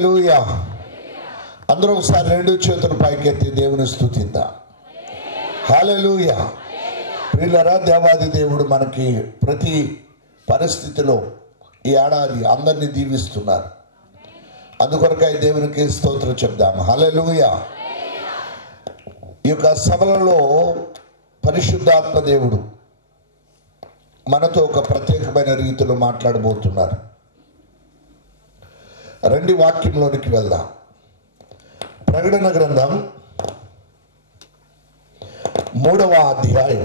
హల్లెలూయా. అందరూ ఒకసారి రెండు చేతులు పైకెత్తి దేవుని స్తుతిద్దాం. హల్లెలూయా. ప్రియులారా, దేవాది దేవుడు మనకి ప్రతి పరిస్థితిలో ఈ ఏడాది అందరినీ దీవిస్తున్నారు. అందుకొరకై దేవునికి స్తోత్రం చెప్దాం. హల్లెలూయా. ఈ యొక్క సభలలో పరిశుద్ధాత్మ దేవుడు మనతో ఒక ప్రత్యేకమైన రీతిలో మాట్లాడబోతున్నారు. రండి వాక్యంలోనికి వెళ్దాం. ప్రకటన గ్రంథం 3వ అధ్యాయం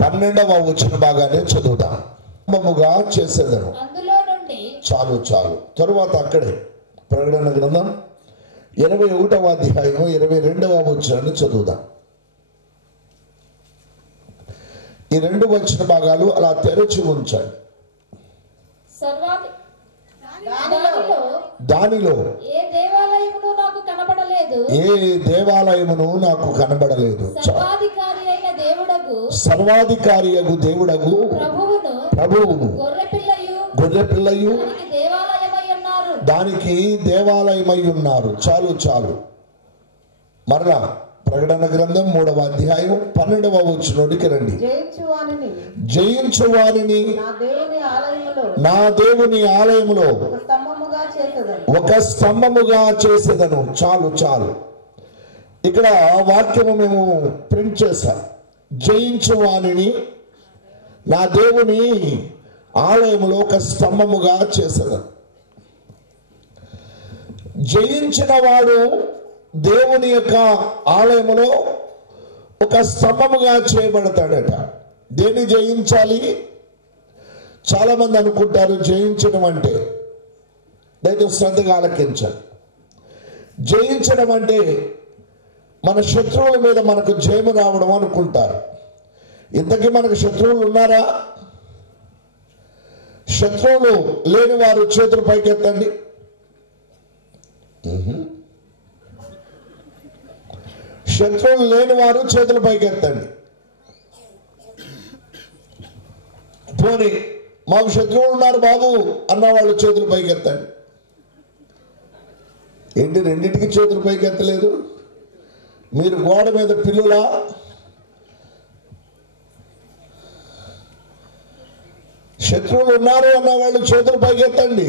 12వ వచన భాగాన్ని చదువుదాం. క్రమముగా చేసేదను. చాలు తరువాత అక్కడే ప్రకటన గ్రంథం 21వ అధ్యాయం 22వ వచనాన్ని చదువుదాం. ఈ రెండు వచన భాగాలు అలా తెరచి ఉంచండి. దానిలో ఏ దేవాలయమును నాకు కనబడలేదు. సర్వాధికారియగు దేవుడగు ప్రభువును గొర్రెపిల్లయు దానికి దేవాలయమై ఉన్నారు. చాలు మరలా ప్రకటన గ్రంథం 3వ అధ్యాయం 12వ వచనానికి రండి. జయించు వారిని నా దేవుని ఆలయములో ఒక స్తంభముగా చేసేదను. చాలు ఇక్కడ వాక్యము మేము ప్రింట్ చేశాం. జయించు వారిని నా దేవుని ఆలయములో ఒక స్తంభముగా చేసేదను. జయించిన వాడు దేవుని యొక్క ఆలయములో ఒక స్తంభముగా చేయబడతాడట. దేన్ని జయించాలి? చాలా మంది అనుకుంటారు జయించడం అంటే, దయచేసి శ్రద్ధగా ఆలకించాలి. జయించడం అంటే మన శత్రువుల మీద మనకు జయము రావడం అనుకుంటారు. ఇంతకీ మనకు శత్రువులు ఉన్నారా? శత్రువులు లేని వారు చేతులు పైకెత్తండి. శత్రువులు లేని వారు చేతులు పైకెత్తండి. పోనీ మాకు శత్రువులు ఉన్నారు బాబు అన్నవాళ్ళు చేతులు పైకెత్తండి. ఏంటి రెండింటికి చేతులు పైకెత్తలేదు? మీరు గోడ మీద పిల్లులా? శత్రువులు ఉన్నారు అన్నవాళ్ళు చేతులు పైకెత్తండి.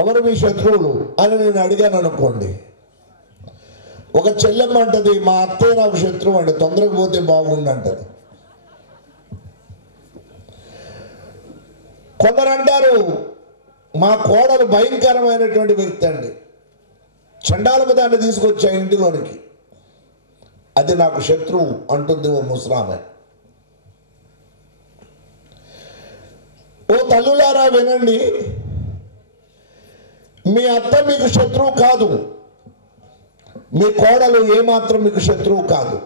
ఎవరు మీ శత్రువులు అని నేను అడిగాను అనుకోండి. ఒక చెల్లెమ్మ అంటది, మా అత్తయ్య నాకు శత్రువు అండి, తొందరగా పోతే బాగుండు అంటది. కొందరు అంటారు మా కోడలు భయంకరమైనటువంటి వ్యక్తి అండి, చండాలము దాన్ని తీసుకొచ్చా ఇంటిలోనికి, అది నాకు శత్రువు అంటుంది ఓ ముసలామె. ఓ తల్లులారా వినండి, మీ అత్త మీకు శత్రువు కాదు, మీ కోడలు ఏమాత్రం మీకు శత్రువు కాదు.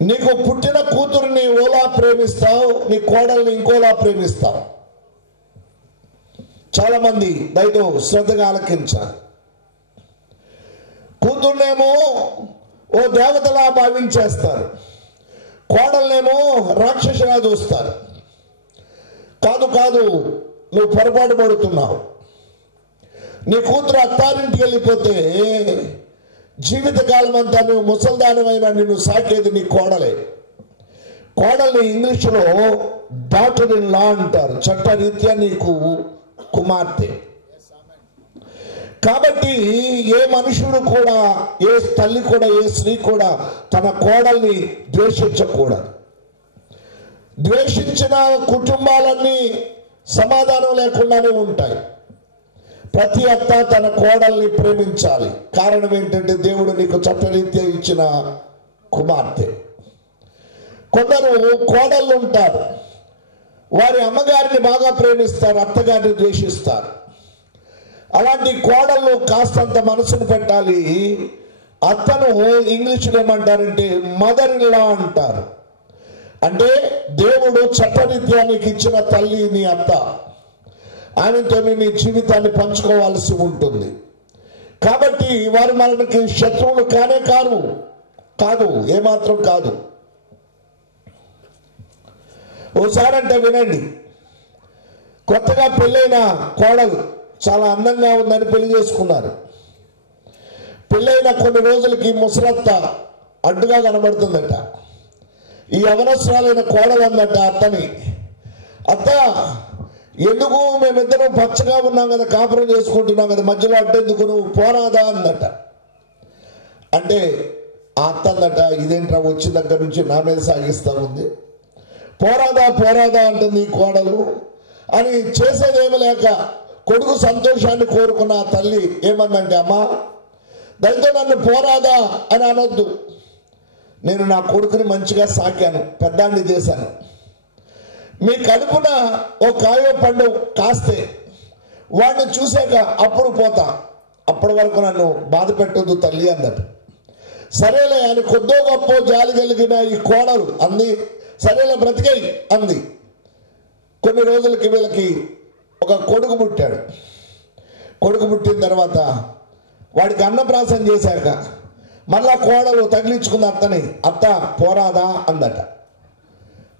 నీకు పుట్టిన కూతురుని ఓలా ప్రేమిస్తావు, నీ కోడల్ని ఇంకోలా ప్రేమిస్తావు. చాలా మంది దయతో శ్రద్ధగా ఆలకించాలి. కూతుర్నేమో ఓ దేవతలా భావించేస్తారు, కోడల్నేమో రాక్షసుగా చూస్తారు. కాదు నువ్వు పొరపాటు పడుతున్నావు. నీ కూతురు అత్తారింటికి వెళ్ళిపోతే జీవితకాలం అంతా నువ్వు ముసల్దానమైనా నిన్ను సాకేది నీ కోడలే. కోడల్ని ఇంగ్లీషులో డాటర్ ఇన్ లా అంటారు, చట్టరీత్యా నీకు కుమార్తె. కాబట్టి ఏ మనుషుడు కూడా, ఏ తల్లి కూడా, ఏ స్త్రీ కూడా తన కోడల్ని ద్వేషించకూడదు. ద్వేషించిన కుటుంబాలన్నీ సమాధానం లేకుండానే ఉంటాయి. ప్రతి అత్త తన కోడల్ని ప్రేమించాలి. కారణం ఏంటంటే దేవుడు నీకు చట్టరీత్యా ఇచ్చిన కుమార్తె. కొందరు కోడళ్ళు ఉంటారు, వారి అమ్మగారిని బాగా ప్రేమిస్తారు, అత్తగారిని ద్వేషిస్తారు. అలాంటి కోడళ్ళు కాస్తంత మనసును పెట్టాలి. అత్తను ఇంగ్లీష్లో ఏమంటారంటే మదర్ ఇన్ లా అంటారు. అంటే దేవుడు చట్టరీత్యా నీకు ఇచ్చిన తల్లి నీ అత్త, ఆమెతో నీ జీవితాన్ని పంచుకోవాల్సి ఉంటుంది. కాబట్టి వారు మనకి శత్రువులు కాదు, ఏమాత్రం కాదు. ఓసారి అంటే వినండి, కొత్తగా పెళ్ళైన కోడలు చాలా అందంగా ఉందని పెళ్లి చేసుకున్నారు. పెళ్ళైన కొన్ని రోజులకి ముసలత్త అడ్డుగా కనబడుతుందట. ఈ అవనస్రాలైన కోడలు అందట అత్తని, అత్త ఎందుకు మేమిద్దరం పచ్చగా ఉన్నాం కదా, కాపురం చేసుకుంటున్నాం కదా, మధ్యలో అడ్డెందుకు, నువ్వు పోరాదా అందట. అంటే ఆ అత్త అందట, ఇదేంట్రా వచ్చి దగ్గర నుంచి నా మీద సాగిస్తా ఉంది, పోరాదా పోరాదా అంటుంది ఈ కోడలు అని. చేసేదేమీ లేక కొడుకు సంతోషాన్ని కోరుకున్న ఆ తల్లి ఏమందంటే, అమ్మా దయతో నన్ను పోరాదా అని అనొద్దు, నేను నా కొడుకుని మంచిగా సాకాను, పెద్దాన్ని చేశాను, మీ కడుపున ఓ కాయో పండు కాస్తే వాడిని చూసాక అప్పుడు పోతా, అప్పటి వరకు నన్ను బాధ పెట్టొద్దు తల్లి అందట. సరేలే అని కొద్దో గొప్ప జాలి కలిగిన ఈ కోడలు అంది, సరేలే బ్రతికై అంది. కొన్ని రోజులకి వీళ్ళకి ఒక కొడుకు పుట్టాడు. కొడుకు పుట్టిన తర్వాత వాడికి అన్నప్రాసం చేశాక మళ్ళా కోడలు తగిలించుకున్న అత్తని, అత్త పోరాదా అందట.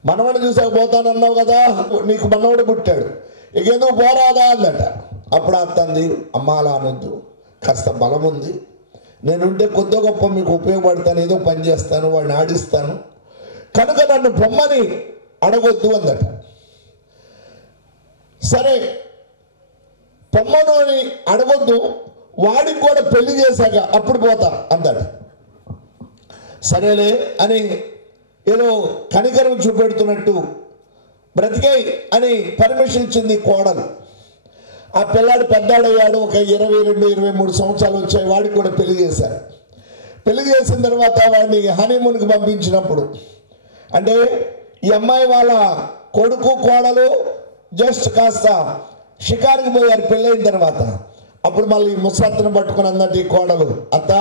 మనవడు చూసాక పోతానన్నావు కదా, నీకు మనవడు పుట్టాడు, ఇక ఎందుకు పోరాదా అందట. అప్పుడు అత్త అంది, అమ్మ అలా అనొద్దు, కాస్త బలం ఉంది, నేనుంటే కొద్ది గొప్ప మీకు ఉపయోగపడతాను, ఏదో పని చేస్తాను, వాడిని ఆడిస్తాను, కనుక నన్ను పొమ్మని అడగొద్దు అందట. సరే పొమ్మను అని అడగొద్దు, వాడికి కూడా పెళ్లి చేశాక అప్పుడు పోతా అందట. సరేలే అని ఏదో కనికరం చూపెడుతున్నట్టు బ్రతికై అని పర్మిషన్ ఇచ్చింది కోడలు. ఆ పిల్లాడు పెద్దాడయ్యాడు, ఒక 22-23 సంవత్సరాలు వచ్చాయి, వాడికి కూడా పెళ్లి చేశారు. పెళ్లి చేసిన తర్వాత వాడిని హనీమూన్కి పంపించినప్పుడు, అంటే ఈ అమ్మాయి వాళ్ళ కొడుకు కోడలు జస్ట్ కాస్త షికారుకి పోయారు పెళ్ళైన తర్వాత. అప్పుడు మళ్ళీ ముసలత్తను పట్టుకుని అన్నట్టు ఈ కోడలు, అత్త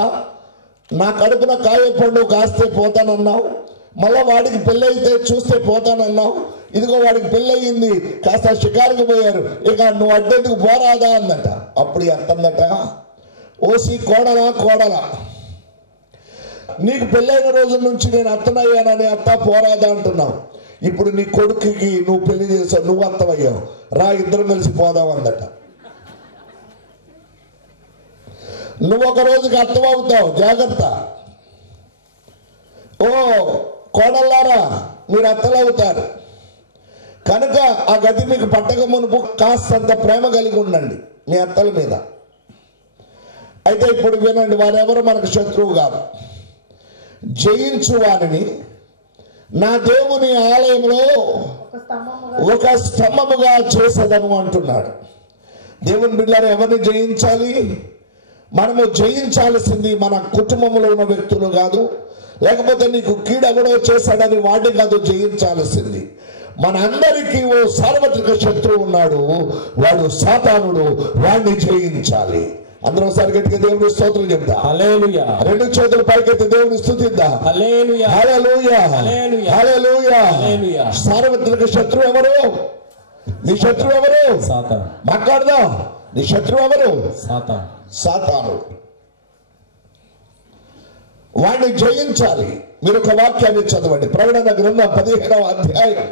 నా కడుపున కాయ పండు కాస్తే పోతానన్నావు, మళ్ళీ వాడికి పెళ్ళి అయితే చూస్తే పోతానన్నావు, ఇదిగో వాడికి పెళ్ళయింది, కాస్త షికారుకి పోయారు, ఇక నువ్వు అడ్డెందుకు పోరాదా అందట. అప్పుడు అత్తన్నట, ఓసి కోడలా కోడలా, నీకు పెళ్ళైన రోజుల నుంచి నేను అత్తనయ్యానని అత్త పోరాదా అంటున్నావు, ఇప్పుడు నీ కొడుకుకి నువ్వు పెళ్లి చేసావు, నువ్వు అత్తమయ్యావు, రా ఇద్దరం కలిసి పోదాం అందట. నువ్వు ఒక రోజుకి అత్తమవుతావు, జాగ్రత్త. ఓ కోడల్లారా మీరు అత్తలవుతారు, కనుక ఆ గతి మీకు పట్టక మునుపు కాస్తంత ప్రేమ కలిగి ఉండండి మీ అత్తల మీద. అయితే ఇప్పుడు వినండి, వారెవరు మనకు శత్రువు కాదు, జయించు వారిని నా దేవుని ఆలయంలో ఒక స్తంభముగా చేసేదను అంటున్నాడు. దేవుని బిడ్డలారా, ఎవరిని జయించాలి? మనము జయించాల్సింది మన కుటుంబంలో ఉన్న వ్యక్తులు కాదు, లేకపోతే నీకు కీడెవడో చేశాడని వాడిని కాదు జయించాల్సింది. మన అందరికీ ఓ సార్వత్రిక శత్రువు ఉన్నాడు, వాడు సాతానుడు, వాడిని జయించాలి. అందరూ ఒకసారి గట్టిగా దేవుని స్తోత్రం చెప్తా, హల్లెలూయా. రెండు చేతులు పైకెత్తి దేవుని స్తుతిద్దా, హల్లెలూయా హల్లెలూయా హల్లెలూయా హల్లెలూయా. సార్వత్రిక శత్రువు ఎవరు? నీ శత్రువు ఎవరు? సాతాను. మాట్లాడదాం, నీ శత్రువు ఎవరు? సాతాను. సాతాను. వాడిని జయించాలి. మీరు ఒక వాక్యాన్ని చదవండి, ప్రకటన గ్రంథం 15వ అధ్యాయం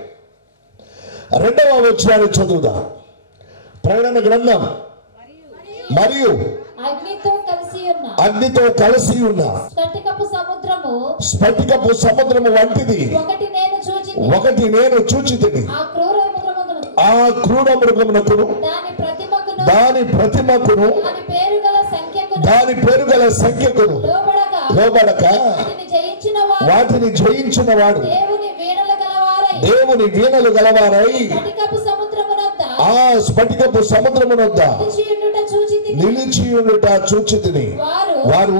2వ వచనాన్ని చదువుదాం. ప్రకటన గ్రంథం, మరియు అగ్నితో కలిసి ఉన్న స్ఫటికపు సముద్రము వంటిది ఒకటి నేను చూచితిని. ఆ క్రూర మృగమునకును దాని ప్రతిమకును దాని పేరు గల సంఖ్యకును లోబడక వాటిని జయించిన వాడు దేవుని వీణలు గలవారై ఆ స్ఫటికపు సముద్రమునొద్ద నిలిచియుండుట చూచితిని. వారు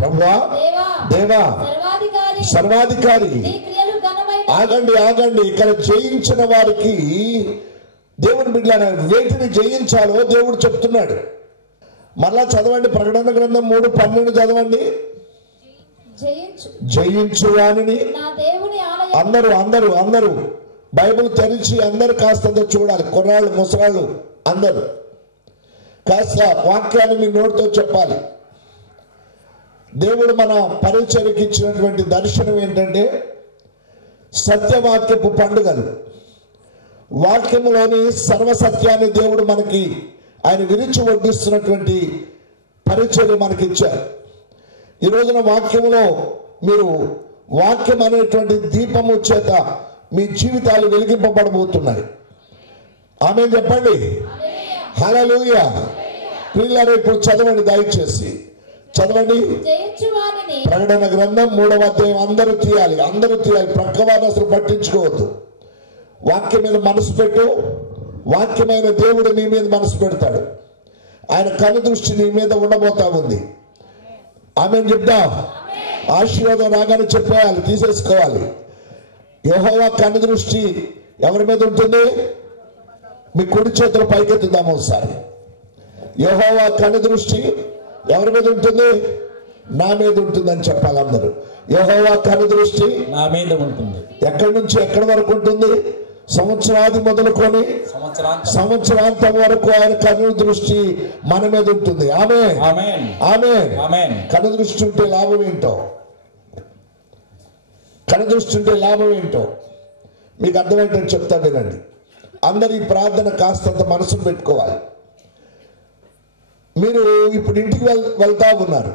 ప్రభువా దేవా సర్వాధికారి. ఆగండి ఆగండి, ఇక్కడ జయించిన వారికి దేవుని బిడ్డలారా వేటిని జయించాలో దేవుడు చెప్తున్నాడు. మళ్ళా చదవండి, ప్రకటన గ్రంథం 3:12 చదవండి. జయించు వానిని. అందరూ అందరూ అందరూ బైబిల్ తెరిచి అందరు కాస్తంత చూడాలి, కుర్రాళ్ళు ముసరాళ్ళు అందరూ కాస్త వాక్యాన్ని మీ నోటితో చెప్పాలి. దేవుడు మన పరిచర్యకి ఇచ్చినటువంటి దర్శనం ఏంటంటే సత్యవాక్యపు పండుగలు. వాక్యములోని సర్వసత్యాన్ని దేవుడు మనకి ఆయన విరిచి వడ్డిస్తున్నటువంటి పరిచయం మనకి ఇచ్చారు. ఈ రోజున వాక్యములో మీరు వాక్యం అనేటువంటి దీపము చేత మీ జీవితాలు వెలిగింపబడబోతున్నాయి. ఆమేన్ చెప్పండి. హల్లెలూయా. ప్రియులారా, ఇప్పుడు చదవండి, దయచేసి చదవండి. ప్రకటన గ్రంథం 3వ అధ్యాయం. అందరూ తీయాలి. ప్రక్కవారిని అసలు పట్టించుకోవద్దు. వాక్యం మీద మనసు పెట్టు. వాక్యమైన దేవుడు నీ మీద మనసు పెడతాడు. ఆయన కను దృష్టి నీ మీద ఉండబోతా ఉంది. ఆమేన్ చెప్దాం. ఆశీర్వాదం రాగానే చెప్పేయాలి, తీసేసుకోవాలి. యెహోవా కను దృష్టి ఎవరి మీద ఉంటుంది? మీ కుడి చేతులు పైకెత్తుదాము ఒకసారి. యెహోవా కను దృష్టి ఎవరి మీద ఉంటుంది? నా మీద ఉంటుందని చెప్పాలి అందరూ. యెహోవా కను దృష్టి నా మీద ఉంటుంది. ఎక్కడి నుంచి ఎక్కడి వరకు ఉంటుంది? సంవత్సరాది మొదలుకొని సంవత్సరాంతం వరకు ఆయన కను దృష్టి మన మీద ఉంటుంది. ఆమేన్, ఆమేన్, ఆమేన్. కను దృష్టి ఉంటే లాభం ఏంటో, కను దృష్టి ఉంటే లాభం ఏంటో మీకు అర్థమేంటని చెప్తా వినండి. అందరు ఈ ప్రార్థన కాస్తంత మనసును పెట్టుకోవాలి. మీరు ఇప్పుడు ఇంటికి వెళ్తా ఉన్నారు,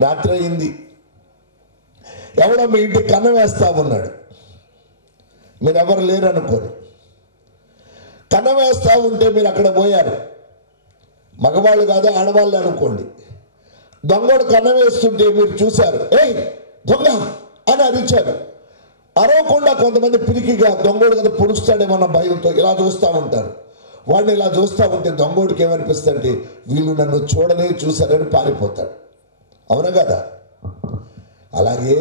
రాత్రి అయింది, ఎవడో మీ ఇంటికి కన్నం వేస్తా ఉన్నాడు, మీరు ఎవరు లేరు అనుకోరు. కన్నం వేస్తా ఉంటే మీరు అక్కడ పోయారు, మగవాళ్ళు కాదు ఆడవాళ్ళు అనుకోండి. దొంగోడు కన్నం వేస్తుంటే మీరు చూశారు, ఏయ్ దొంగ అని అరిచారు. అరవకుండా కొంతమంది పిరికిగా దొంగోడు కదా పొడుస్తాడేమన్న భయంతో ఇలా చూస్తూ ఉంటారు. వాడిని ఇలా చూస్తూ ఉంటే దొంగోడికి ఏమనిపిస్తుందంటే వీళ్ళు నన్ను చూడలే చూశారని పారిపోతాడు. అవునా కదా? అలాగే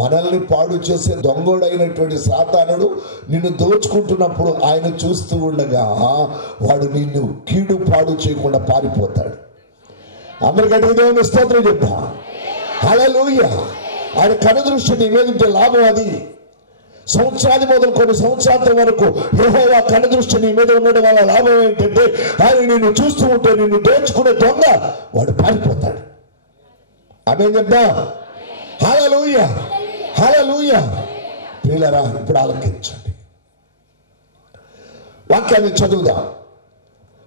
మనల్ని పాడు చేసే దొంగోడైనటువంటి సాతానుడు నిన్ను దోచుకుంటున్నప్పుడు ఆయన చూస్తూ ఉండగా వాడు నిన్ను కీడు పాడు చేయకుండా పారిపోతాడు. అందరికంటే దేవుని స్తోత్రం చెప్తా. హల్లెలూయా. ఆయన కనుదృష్టి నీ మీద ఉంటే లాభం అది. సంవత్సరాది మొదలుకొని సంవత్సరాంతం వరకు యెహోవా కనుదృష్టి నీ మీద ఉండడం వల్ల లాభం ఏంటంటే ఆయన నిన్ను చూస్తూ ఉంటే నిన్ను దోచుకునే దొంగ వాడు పారిపోతాడు. ఆమేన్ చెప్తా. హల్లెలూయా, హల్లెలూయా. ప్రియులారా, ఇప్పుడు ఆలకించండి, వాక్యాన్ని చదువుదాం.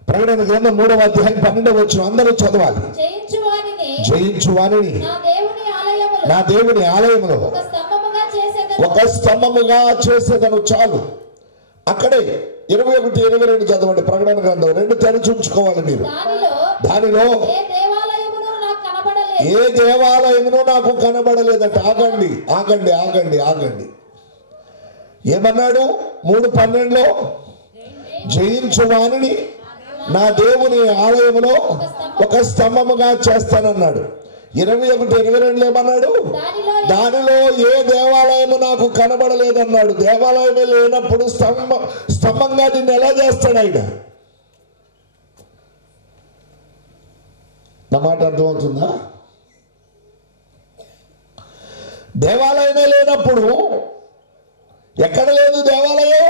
ప్రకటన గ్రంథం 3వ అధ్యాయం 12వ వచనం అందరూ చదవాలి. జయించు వానిని నా దేవుని ఆలయములో ఒక స్తంభముగా చేసేదను. చాలు. అక్కడే 21, 22 చదవండి. ప్రకటన గ్రంథం 2 తెరిచి ఉంచుకోవాలి మీరు. దానిలో ఏ దేవాలయమునో నాకు కనబడలేదట. ఆగండి ఆగండి ఆగండి ఆగండి. ఏమన్నాడు? 3:12లో జయించు వానిని నా దేవుని ఆలయములో ఒక స్తంభముగా చేస్తానన్నాడు. 21, 22 ఏమన్నాడు? దానిలో ఏ దేవాలయము నాకు కనబడలేదన్నాడు. దేవాలయమే లేనప్పుడు స్తంభంగా నిన్ను ఎలా చేస్తాడు ఆయన? నా మాట అర్థమవుతుందా? దేవాలయమే లేనప్పుడు ఎక్కడ లేదు దేవాలయం?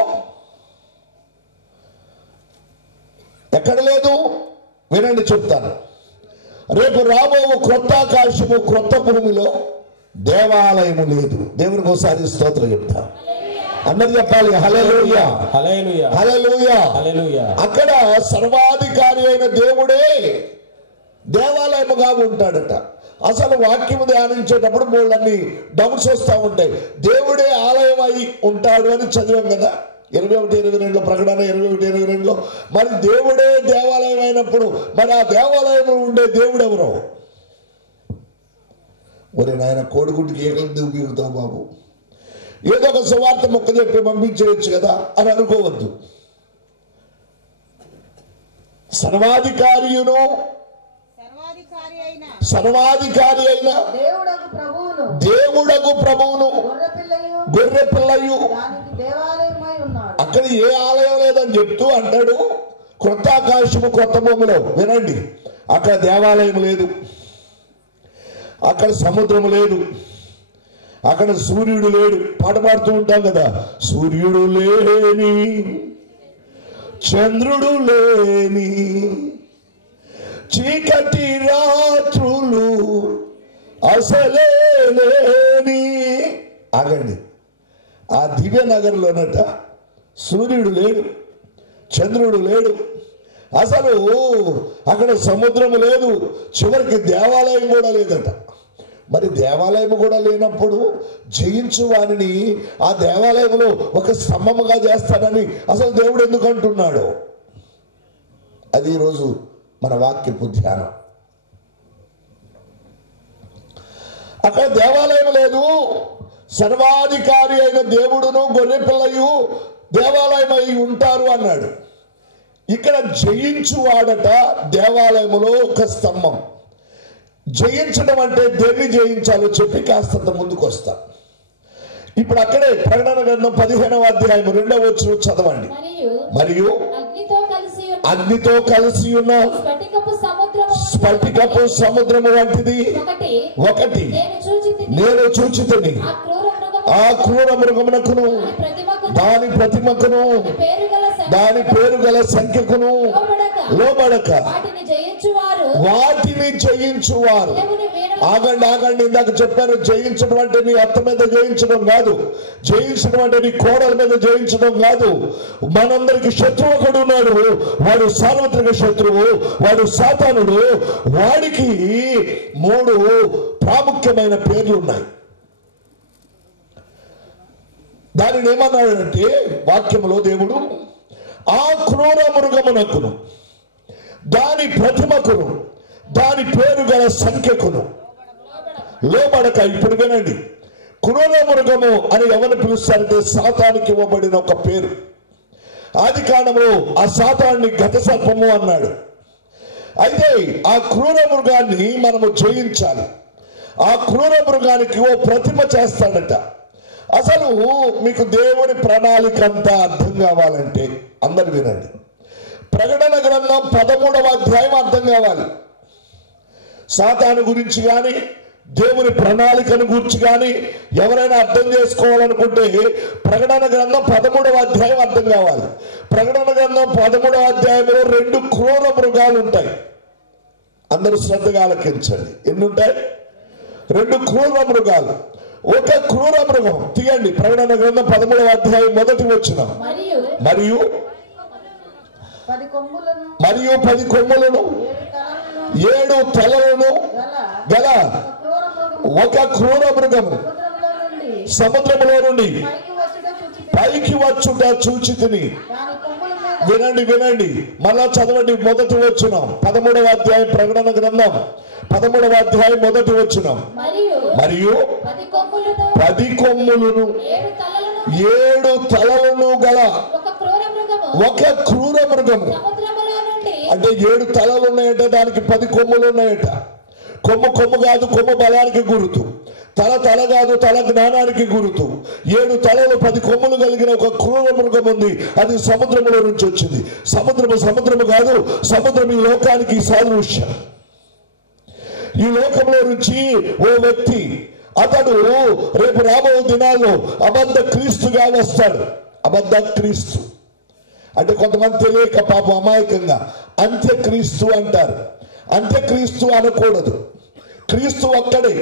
ఎక్కడ లేదు? వినండి, చెప్తాను. రేపు రాబో క్రొత్త ఆకాశము క్రొత్త భూమిలో దేవాలయము లేదు. దేవునికి ఒకసారి స్తోత్రం చెప్తా. అందరు చెప్పాలి హల్లెలూయా, హల్లెలూయా, హల్లెలూయా, హల్లెలూయా. అక్కడ సర్వాధికారి అయిన దేవుడే దేవాలయముగా ఉంటాడట. అసలు వాక్యము ధ్యానించేటప్పుడు మూళ్ళన్నీ డౌట్స్ వస్తూ ఉంటాయి. దేవుడే ఆలయం అయి ఉంటాడు అని చదివాం కదా 21, 22 ప్రకటన 21, 22లో. మరి దేవుడే దేవాలయం అయినప్పుడు మరి ఆ దేవాలయంలో ఉండే దేవుడు ఎవరు? ఒరే నాయన, కోడిగుడ్డికి ఏకలు దిగుతావు బాబు, ఏదో ఒక సువార్త మొక్క చెప్పి పంపించేయచ్చు కదా అని అనుకోవద్దు. సర్వాధికారి అయిన దేవుడగు ప్రభువును గొర్రె పిల్లయు అక్కడ ఏ ఆలయం లేదని చెప్తూ అంటాడు క్రొత్త ఆకాశము క్రొత్త భూమిలో. వినండి, అక్కడ దేవాలయం లేదు, అక్కడ సముద్రము లేదు, అక్కడ సూర్యుడు లేడు. పాట పాడుతూ ఉంటాం కదా, సూర్యుడు లేని చంద్రుడు లేని చీకటి రాత్రులు అసలే లేని. ఆగండి, ఆ దివ్య నగర్లోనట సూర్యుడు లేడు, చంద్రుడు లేడు, అసలు అక్కడ సముద్రము లేదు, చివరికి దేవాలయం కూడా లేదట. మరి దేవాలయం కూడా లేనప్పుడు జయించు వారిని ఆ దేవాలయంలో ఒక స్తంభముగా చేస్తానని అసలు దేవుడు ఎందుకు అంటున్నాడు? అది ఈరోజు మన వాక్యపు ధ్యానం. అక్కడ దేవాలయం లేదు, సర్వాధికారి అయిన దేవుడును గొర్రె పిల్లయు దేవాలయం అయి ఉంటారు అన్నాడు. ఇక్కడ జయించు వాడట దేవాలయములో ఒక స్తంభం. జయించడం అంటే దేన్ని జయించాలో చెప్పి కాస్తంత ముందుకు వస్తా. ఇప్పుడు అక్కడే ప్రకటన గ్రంథం 15వ అధ్యాయం 2వ వచనం చదవండి. మరియు అగ్నితో కలిసి ఉన్న స్ఫటికపు సముద్రము వంటిది ఒకటి నేను చూచితిని. ఆ క్రూర మృగమునకును దాని ప్రతిమకును దాని పేరు గల సంఖ్యకును లోబడక వాటిని జయించువారు. ఆగండి, ఇందాక చెప్పారు, జయించడం అంటే నీ అత్త మీద జయించడం కాదు, జయించడం అంటే నీ కోడల మీద జయించడం కాదు. మనందరికి శత్రువు ఒకడు ఉన్నాడు, వాడు సార్వత్రిక శత్రువు, వాడు సాతానుడు. వాడికి 3 ప్రాముఖ్యమైన పేర్లు ఉన్నాయి. దానిని ఏమన్నాడంటే వాక్యంలో దేవుడు, ఆ క్రూర మృగమునకును దాని ప్రతిమకును దాని పేరు గల సంఖ్యకును లోబడక. ఇప్పుడు వినండి, క్రూర మృగము అని ఎవరిని పిలుస్తారంటే సాతానికి ఇవ్వబడిన ఒక పేరు. ఆది కాండములో ఆ సాతాన్ని గత సర్పము అన్నాడు. అయితే ఆ క్రూర మృగాన్ని మనము జయించాలి. ఆ క్రూర మృగానికి ఓ ప్రతిమ చేస్తాడట. అసలు మీకు దేవుని ప్రణాళిక అంతా అర్థం కావాలంటే అందరు వినండి. ప్రకటన గ్రంథం 13వ అధ్యాయం అర్థం కావాలి. సాతాను గురించి కానీ దేవుని ప్రణాళికను గురించి కానీ ఎవరైనా అర్థం చేసుకోవాలనుకుంటే ప్రకటన గ్రంథం 13వ అధ్యాయం అర్థం కావాలి. ప్రకటన గ్రంథం 13వ అధ్యాయంలో 2 క్రూర మృగాలు ఉంటాయి. అందరూ శ్రద్ధగా ఆలకించండి. ఎన్ని ఉంటాయి? 2 క్రూర మృగాలు. ఒక క్రూర మృగం తీయండి. ప్రకటన గ్రంథం 13వ అధ్యాయం 1వ వచనం. మరియు 10 కొమ్ములను 7 తలలను గల ఒక క్రూర మృగము సముద్రములో నుండి పైకి వచ్చుట చూచితిని. వినండి, మళ్ళా చదవండి. 1వ వచనం 13వ అధ్యాయం ప్రకటన గ్రంథం 13వ అధ్యాయం 1వ వచనం. మరియు 10 కొమ్ములను 7 తలలను గల ఒక క్రూర మృగము. అంటే 7 తలలు ఉన్నాయట, దానికి 10 కొమ్ములు ఉన్నాయట. కొమ్ము కాదు, కొమ్ము బలానికి గుర్తు. తల కాదు, తల జ్ఞానానికి గుర్తు. 7 తలలు 10 కొమ్ములు కలిగిన ఒక క్రూర మృగం ఉంది. అది సముద్రంలో నుంచి వచ్చింది. సముద్రము కాదు, సముద్రం ఈ లోకానికి సాదృశ్యం. ఈ లోకంలో నుంచి ఓ వ్యక్తి, అతడు రేపు రాబో దినాల్లో అబద్ధ క్రీస్తుగా వస్తాడు. అబద్ధ క్రీస్తు అంటే కొంతమంది తెలియక పాపం అమాయకంగా అంత్యక్రీస్తు అంటారు. అంత్యక్రీస్తు అనకూడదు, క్రీస్తు ఒక్కడే.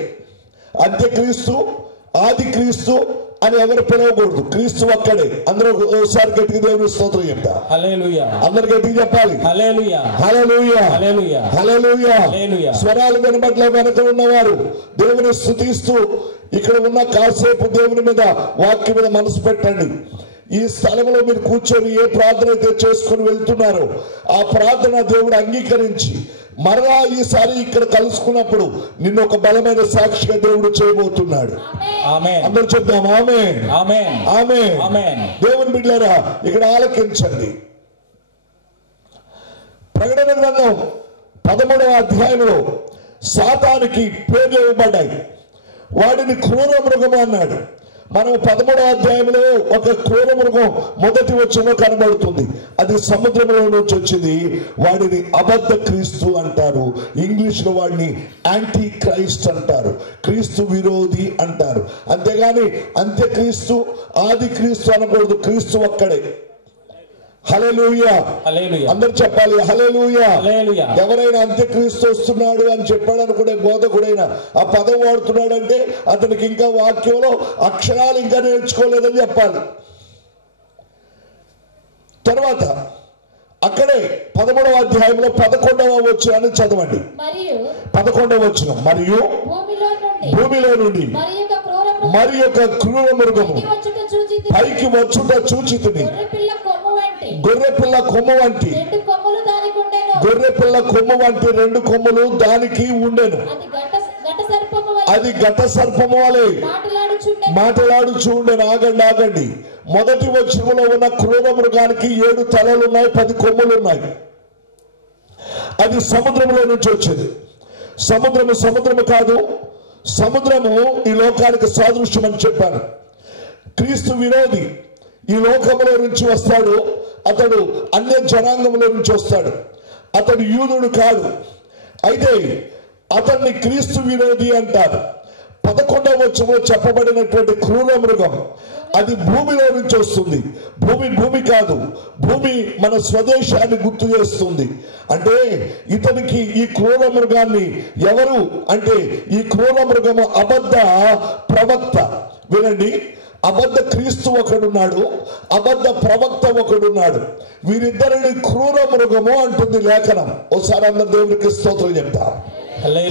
అంత్యక్రీస్తు, ఆది క్రీస్తు అని ఎవరు పిలవకూడదు. క్రీస్తు ఒక్కడే. అందరూ ఒకసారి గట్టిగా దేవుని స్తోత్రం చెప్తా. హల్లెలూయా. అందరు గట్టిగా చెప్పాలి. హల్లెలూయా, హల్లెలూయా, హల్లెలూయా, హల్లెలూయా. స్వరాలు వినబట్ల వెనక ఉన్నవారు దేవుని స్తుతిస్తూ ఇక్కడ ఉన్న కాసేపు దేవుని మీద వాక్యం మీద మనసు పెట్టండి. ఈ స్థలంలో మీరు కూర్చొని ఏ ప్రార్థన అయితే చేసుకుని వెళ్తున్నారో ఆ ప్రార్థన దేవుడు అంగీకరించి మరలా ఈసారి ఇక్కడ కలుసుకున్నప్పుడు నిన్ను ఒక బలమైన సాక్షిగా దేవుడు చేయబోతున్నాడు. అందరూ చెప్తాం ఆమేన్, ఆమేన్, ఆమేన్, ఆమేన్. దేవుని బిడ్డలారా ఇక్కడ ఆలకించండి. ప్రకటన గ్రంథం 13వ అధ్యాయంలో సాతానికి పేర్లు ఇవ్వబడ్డాయి. వాడిని క్రూర మృగము అన్నాడు. మనం 13వ అధ్యాయంలో ఒక క్రూర మృగం 1వ వచనంలో కనబడుతుంది. అది సముద్రంలో నుంచి వచ్చింది. వాడిని అబద్ధ క్రీస్తు అంటారు. ఇంగ్లీష్ లో వాడిని యాంటీ క్రైస్ట్ అంటారు, క్రీస్తు విరోధి అంటారు. అంతేగాని అంత్యక్రీస్తు, ఆది క్రీస్తు అనకూడదు. క్రీస్తు ఒక్కడే. హల్లెలూయా, హల్లెలూయా. అందరూ చెప్పాలి హల్లెలూయా, హల్లెలూయా. ఎవరైనా అంత్యక్రీస్తు వస్తున్నాడు అని చెప్పాడు అనుకునే బోధకుడైనా ఆ పదం వాడుతున్నాడు అంటే అతనికి ఇంకా వాక్యంలో అక్షరాలు ఇంకా నేర్చుకోలేదని చెప్పాలి. తర్వాత అక్కడే 11వ అధ్యాయంలో 11వ వచనాన్ని చదవండి. 11వ వచనం, మరియు భూమిలో నుండి మరి యొక్క క్రూర మృగము పైకి వచ్చుట చూచితిని. గొర్రెపిల్ల కొమ్ము వంటి రెండు కొమ్ములు దానికి ఉండెను. అది ఘట సర్పము వలె మాటలాడుచు ఉండెను. ఆగండి. మొదటి వచనంలో ఉన్న క్రూర మృగానికి 7 తలలున్నాయి, 10 కొమ్ములున్నాయి. అది సముద్రంలో నుంచి వచ్చింది. సముద్రము కాదు. సముద్రము ఈ లోకానికి సాదృశ్యం అని చెప్పాను. క్రీస్తు విరోధి ఈ లోకంలో నుంచి వస్తాడు. అతడు అన్య జనాంగంలో నుంచి వస్తాడు. అతడు యూదుడు కాదు. అయితే అతన్ని క్రీస్తు విరోధి అంటారు. 11వ వచనంలో చెప్పబడినటువంటి క్రూర మృగం అది భూమిలో నుంచి వస్తుంది. భూమి కాదు. భూమి మన స్వదేశాన్ని గుర్తు చేస్తుంది. అంటే ఇతనికి ఈ క్రూర మృగాన్ని ఎవరు అంటే ఈ క్రూర మృగము అబద్ధ ప్రవక్త. వినండి, అబద్ధ క్రీస్తు ఒకడున్నాడు, అబద్ధ ప్రవక్త ఒకడున్నాడు. వీరిద్దరిని క్రూర మృగము అంటుంది లేఖనం. ఒకసారి అందరు దేవునికి స్తోత్రం చెప్తాం.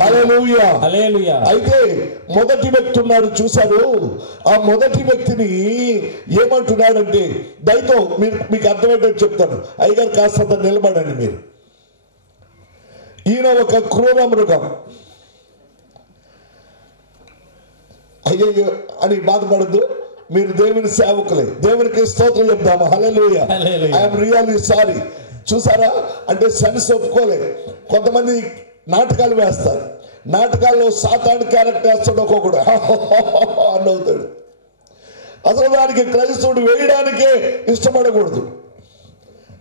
హల్లెలూయా. అయితే మొదటి వ్యక్తి ఉన్నాడు, చూశారు. ఆ మొదటి వ్యక్తిని ఏమంటున్నాడంటే, దయతో మీకు అర్థమయ్యేటట్టు చెప్తాను. అయ్యగారు కాస్తంత నిలబడండి. మీరు ఈయన ఒక క్రూర మృగం. అయ్యయ్యో అని బాధపడద్దు, మీరు దేవుని సేవకులే. దేవునికి స్తోత్రం చెప్తాము. హల్లెలూయా. I'm really sorry. చూసారా, అంటే సెన్స్ ఒప్పుకోలేదు. కొంతమంది నాటకాలు వేస్తారు. నాటకాల్లో సాతాను క్యారెక్టర్ వేస్తాడు, ఒక్కొక్కడు అని అవుతాడు. అసలు దానికి క్రైస్తవుడు వేయడానికే ఇష్టపడకూడదు.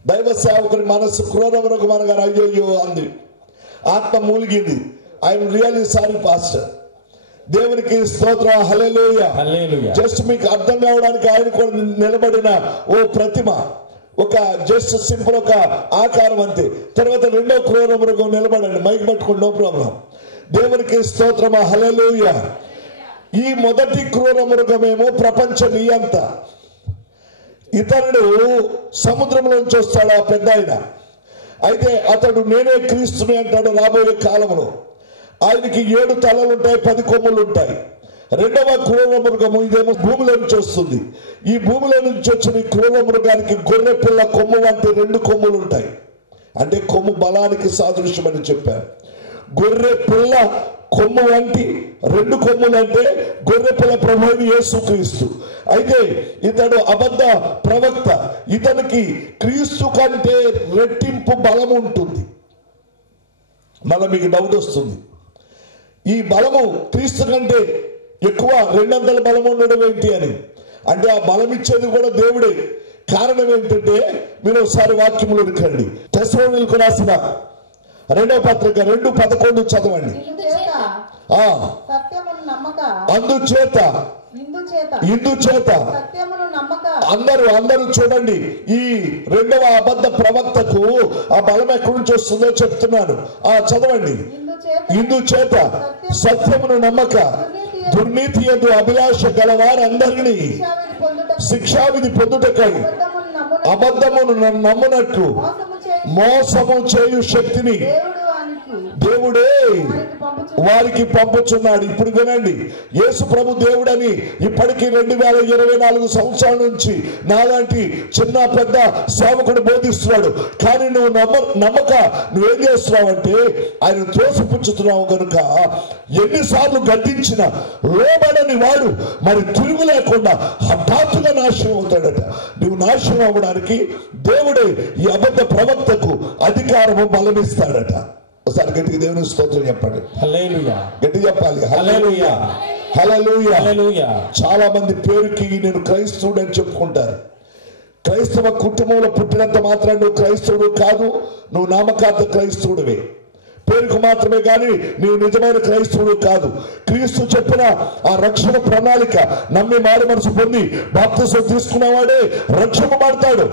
దైవ సేవకుని మనస్సు క్రూర మృగం అనగానే అయ్యో అంది, ఆత్మ మూలిగింది. I'm really sorry pastor. దేవునికి స్తోత్రం. హల్లెలూయా. జస్ట్ మీకు అర్థం కావడానికి ఆయన కూడా నిలబడిన ఓ ప్రతిమ, ఒక జస్ట్ సింపుల్ ఒక ఆకారం అంతే. తర్వాత రెండో క్రూర మృగం నిలబడండి, మైక్ పట్టుకోండి, నో ప్రాబ్లం. దేవునికి స్తోత్రం. హల్లెలూయా. ఈ మొదటి క్రూర మృగమేమో ప్రపంచ నియంత. ఇతరుడు సముద్రంలోంచి వస్తాడు, ఆ పెద్ద ఆయన. అయితే అతడు నేనే క్రీస్తుని అంటాడు రాబోయే కాలంలో. ఆయనకి 7 తలలుంటాయి, 10 కొమ్ములు ఉంటాయి. రెండవ క్రూర మృగము ఇదేమో భూమిలో నుంచి వస్తుంది. ఈ భూమిలో నుంచి వచ్చిన ఈ క్రూర మృగానికి గొర్రె పిల్ల కొమ్ము వంటి 2 కొమ్ములు ఉంటాయి. అంటే కొమ్ము బలానికి సాదృశ్యం అని చెప్పారు. గొర్రె పిల్ల కొమ్ము వంటి 2 కొమ్ములు అంటే గొర్రె పిల్ల ప్రభువు యేసుక్రీస్తు. అయితే ఇతడు అబద్ధ ప్రవక్త. ఇతనికి క్రీస్తు కంటే రెట్టింపు బలం ఉంటుంది. మళ్ళీ మీకు డౌట్ వస్తుంది, ఈ బలము క్రీస్తు కంటే ఎక్కువ 200 బలం ఉండడం ఏంటి అని. అంటే ఆ బలం ఇచ్చేది కూడా దేవుడే. కారణం ఏంటంటే మీరు ఒకసారి వాక్యములు రండి. తెస్సలోనికీయులకు రాసిన 2వ పత్రిక 2:11 చదవండి. అందుచేత అందరూ చూడండి, ఈ రెండవ అబద్ధ ప్రవక్తకు ఆ బలం ఎక్కడి నుంచి వస్తుందో చెప్తున్నాను. చదవండి. ఇందుచేత సత్యమును నమ్మక దుర్నీతి యందు అభిలాష గలవారందరినీ శిక్షావిధి పొందుటకై అబద్ధమును నమ్మునట్లు మోసము చేయు శక్తిని దేవుడే వారికి పంపుచున్నాడు. ఇప్పుడు వినండి, యేసు ప్రభు దేవుడని ఇప్పటికీ 2024 సంవత్సరాల నుంచి నాలాంటి చిన్న పెద్ద సేవకుడు బోధిస్తున్నాడు. కానీ నువ్వు నమ్మక నువ్వేం చేస్తున్నావు అంటే ఆయన త్రోసిపుచ్చుతున్నావు కనుక ఎన్నిసార్లు గద్దించిన లోబడని వాడు మరి తిరుగు లేకుండా హఠాత్తుగా నాశనం అవుతాడట. నువ్వు నాశనం అవ్వడానికి దేవుడే ఈ అబద్ధ ప్రవక్తకు అధికారము బలమిస్తాడట. ఒకసారి గట్టిగా దేవుని స్తోత్రం చెప్పండి. గట్టి చెప్పాలి. హల్లెలూయా. హల్లెలూయా. చాలా మంది పేరుకి నేను క్రైస్తవుడు అని చెప్పుకుంటారు. క్రైస్తవ కుటుంబంలో పుట్టినంత మాత్రం నువ్వు క్రైస్తవుడు కాదు. నువ్వు నామకార్థ క్రైస్తవుడివే, పేరుకు మాత్రమే కానీ నీవు నిజమైన క్రైస్తవుడు కాదు. క్రీస్తు చెప్పిన ఆ రక్షణ ప్రణాళిక నమ్మి మారు మనసు పొంది బాప్తిసం తీసుకున్నవాడే రక్షింపబడతాడు.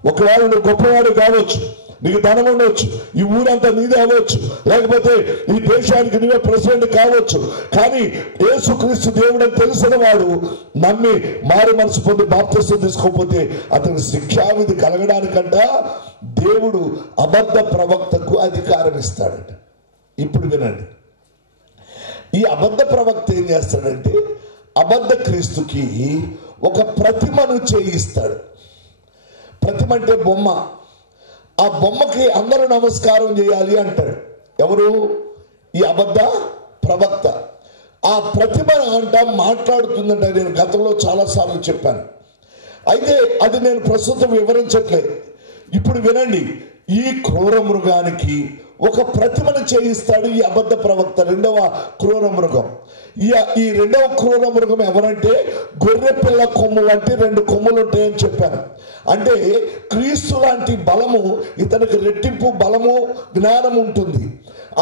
ఒకవేళ నువ్వు గొప్పవాడు కావచ్చు, నీకు ధనం ఉండవచ్చు, ఈ ఊరంతా నీదే అవ్వచ్చు, లేకపోతే ఈ దేశానికి నీవే ప్రెసిడెంట్ కావచ్చు. కానీ యేసుక్రీస్తు దేవుడు అని తెలిసిన వాడు నమ్మి మారు మనసు పొంది బాప్తిసం తీసుకోకపోతే అతనికి శిక్షావిధి కలగడానికంట దేవుడు అబద్ధ ప్రవక్తకు అధికారం ఇస్తాడట. ఇప్పుడు వినండి, ఈ అబద్ధ ప్రవక్త ఏం చేస్తాడంటే అబద్ధ క్రీస్తుకి ఒక ప్రతిమను చేయిస్తాడు. ప్రతిమ అంటే బొమ్మ. ఆ బొమ్మకి అందరూ నమస్కారం చేయాలి అంటాడు. ఎవరు? ఈ అబద్ధ ప్రవక్త. ఆ ప్రతిమ అంట మాట్లాడుతుందంట. నేను గతంలో చాలాసార్లు చెప్పాను, అయితే అది నేను ప్రస్తుతం వివరించట్లేదు. ఇప్పుడు వినండి, ఈ క్రూర మృగానికి ఒక ప్రతిమను చేయిస్తాడు ఈ అబద్ధ ప్రవక్త. రెండవ క్రూర మృగం. ఈ రెండవ క్రూర మృగం ఎవరంటే గొర్రె పిల్ల కొమ్ము వంటి 2 కొమ్ములు ఉంటాయని చెప్పాను. అంటే క్రీస్తు లాంటి బలము ఇతనికి రెట్టింపు బలము జ్ఞానం ఉంటుంది.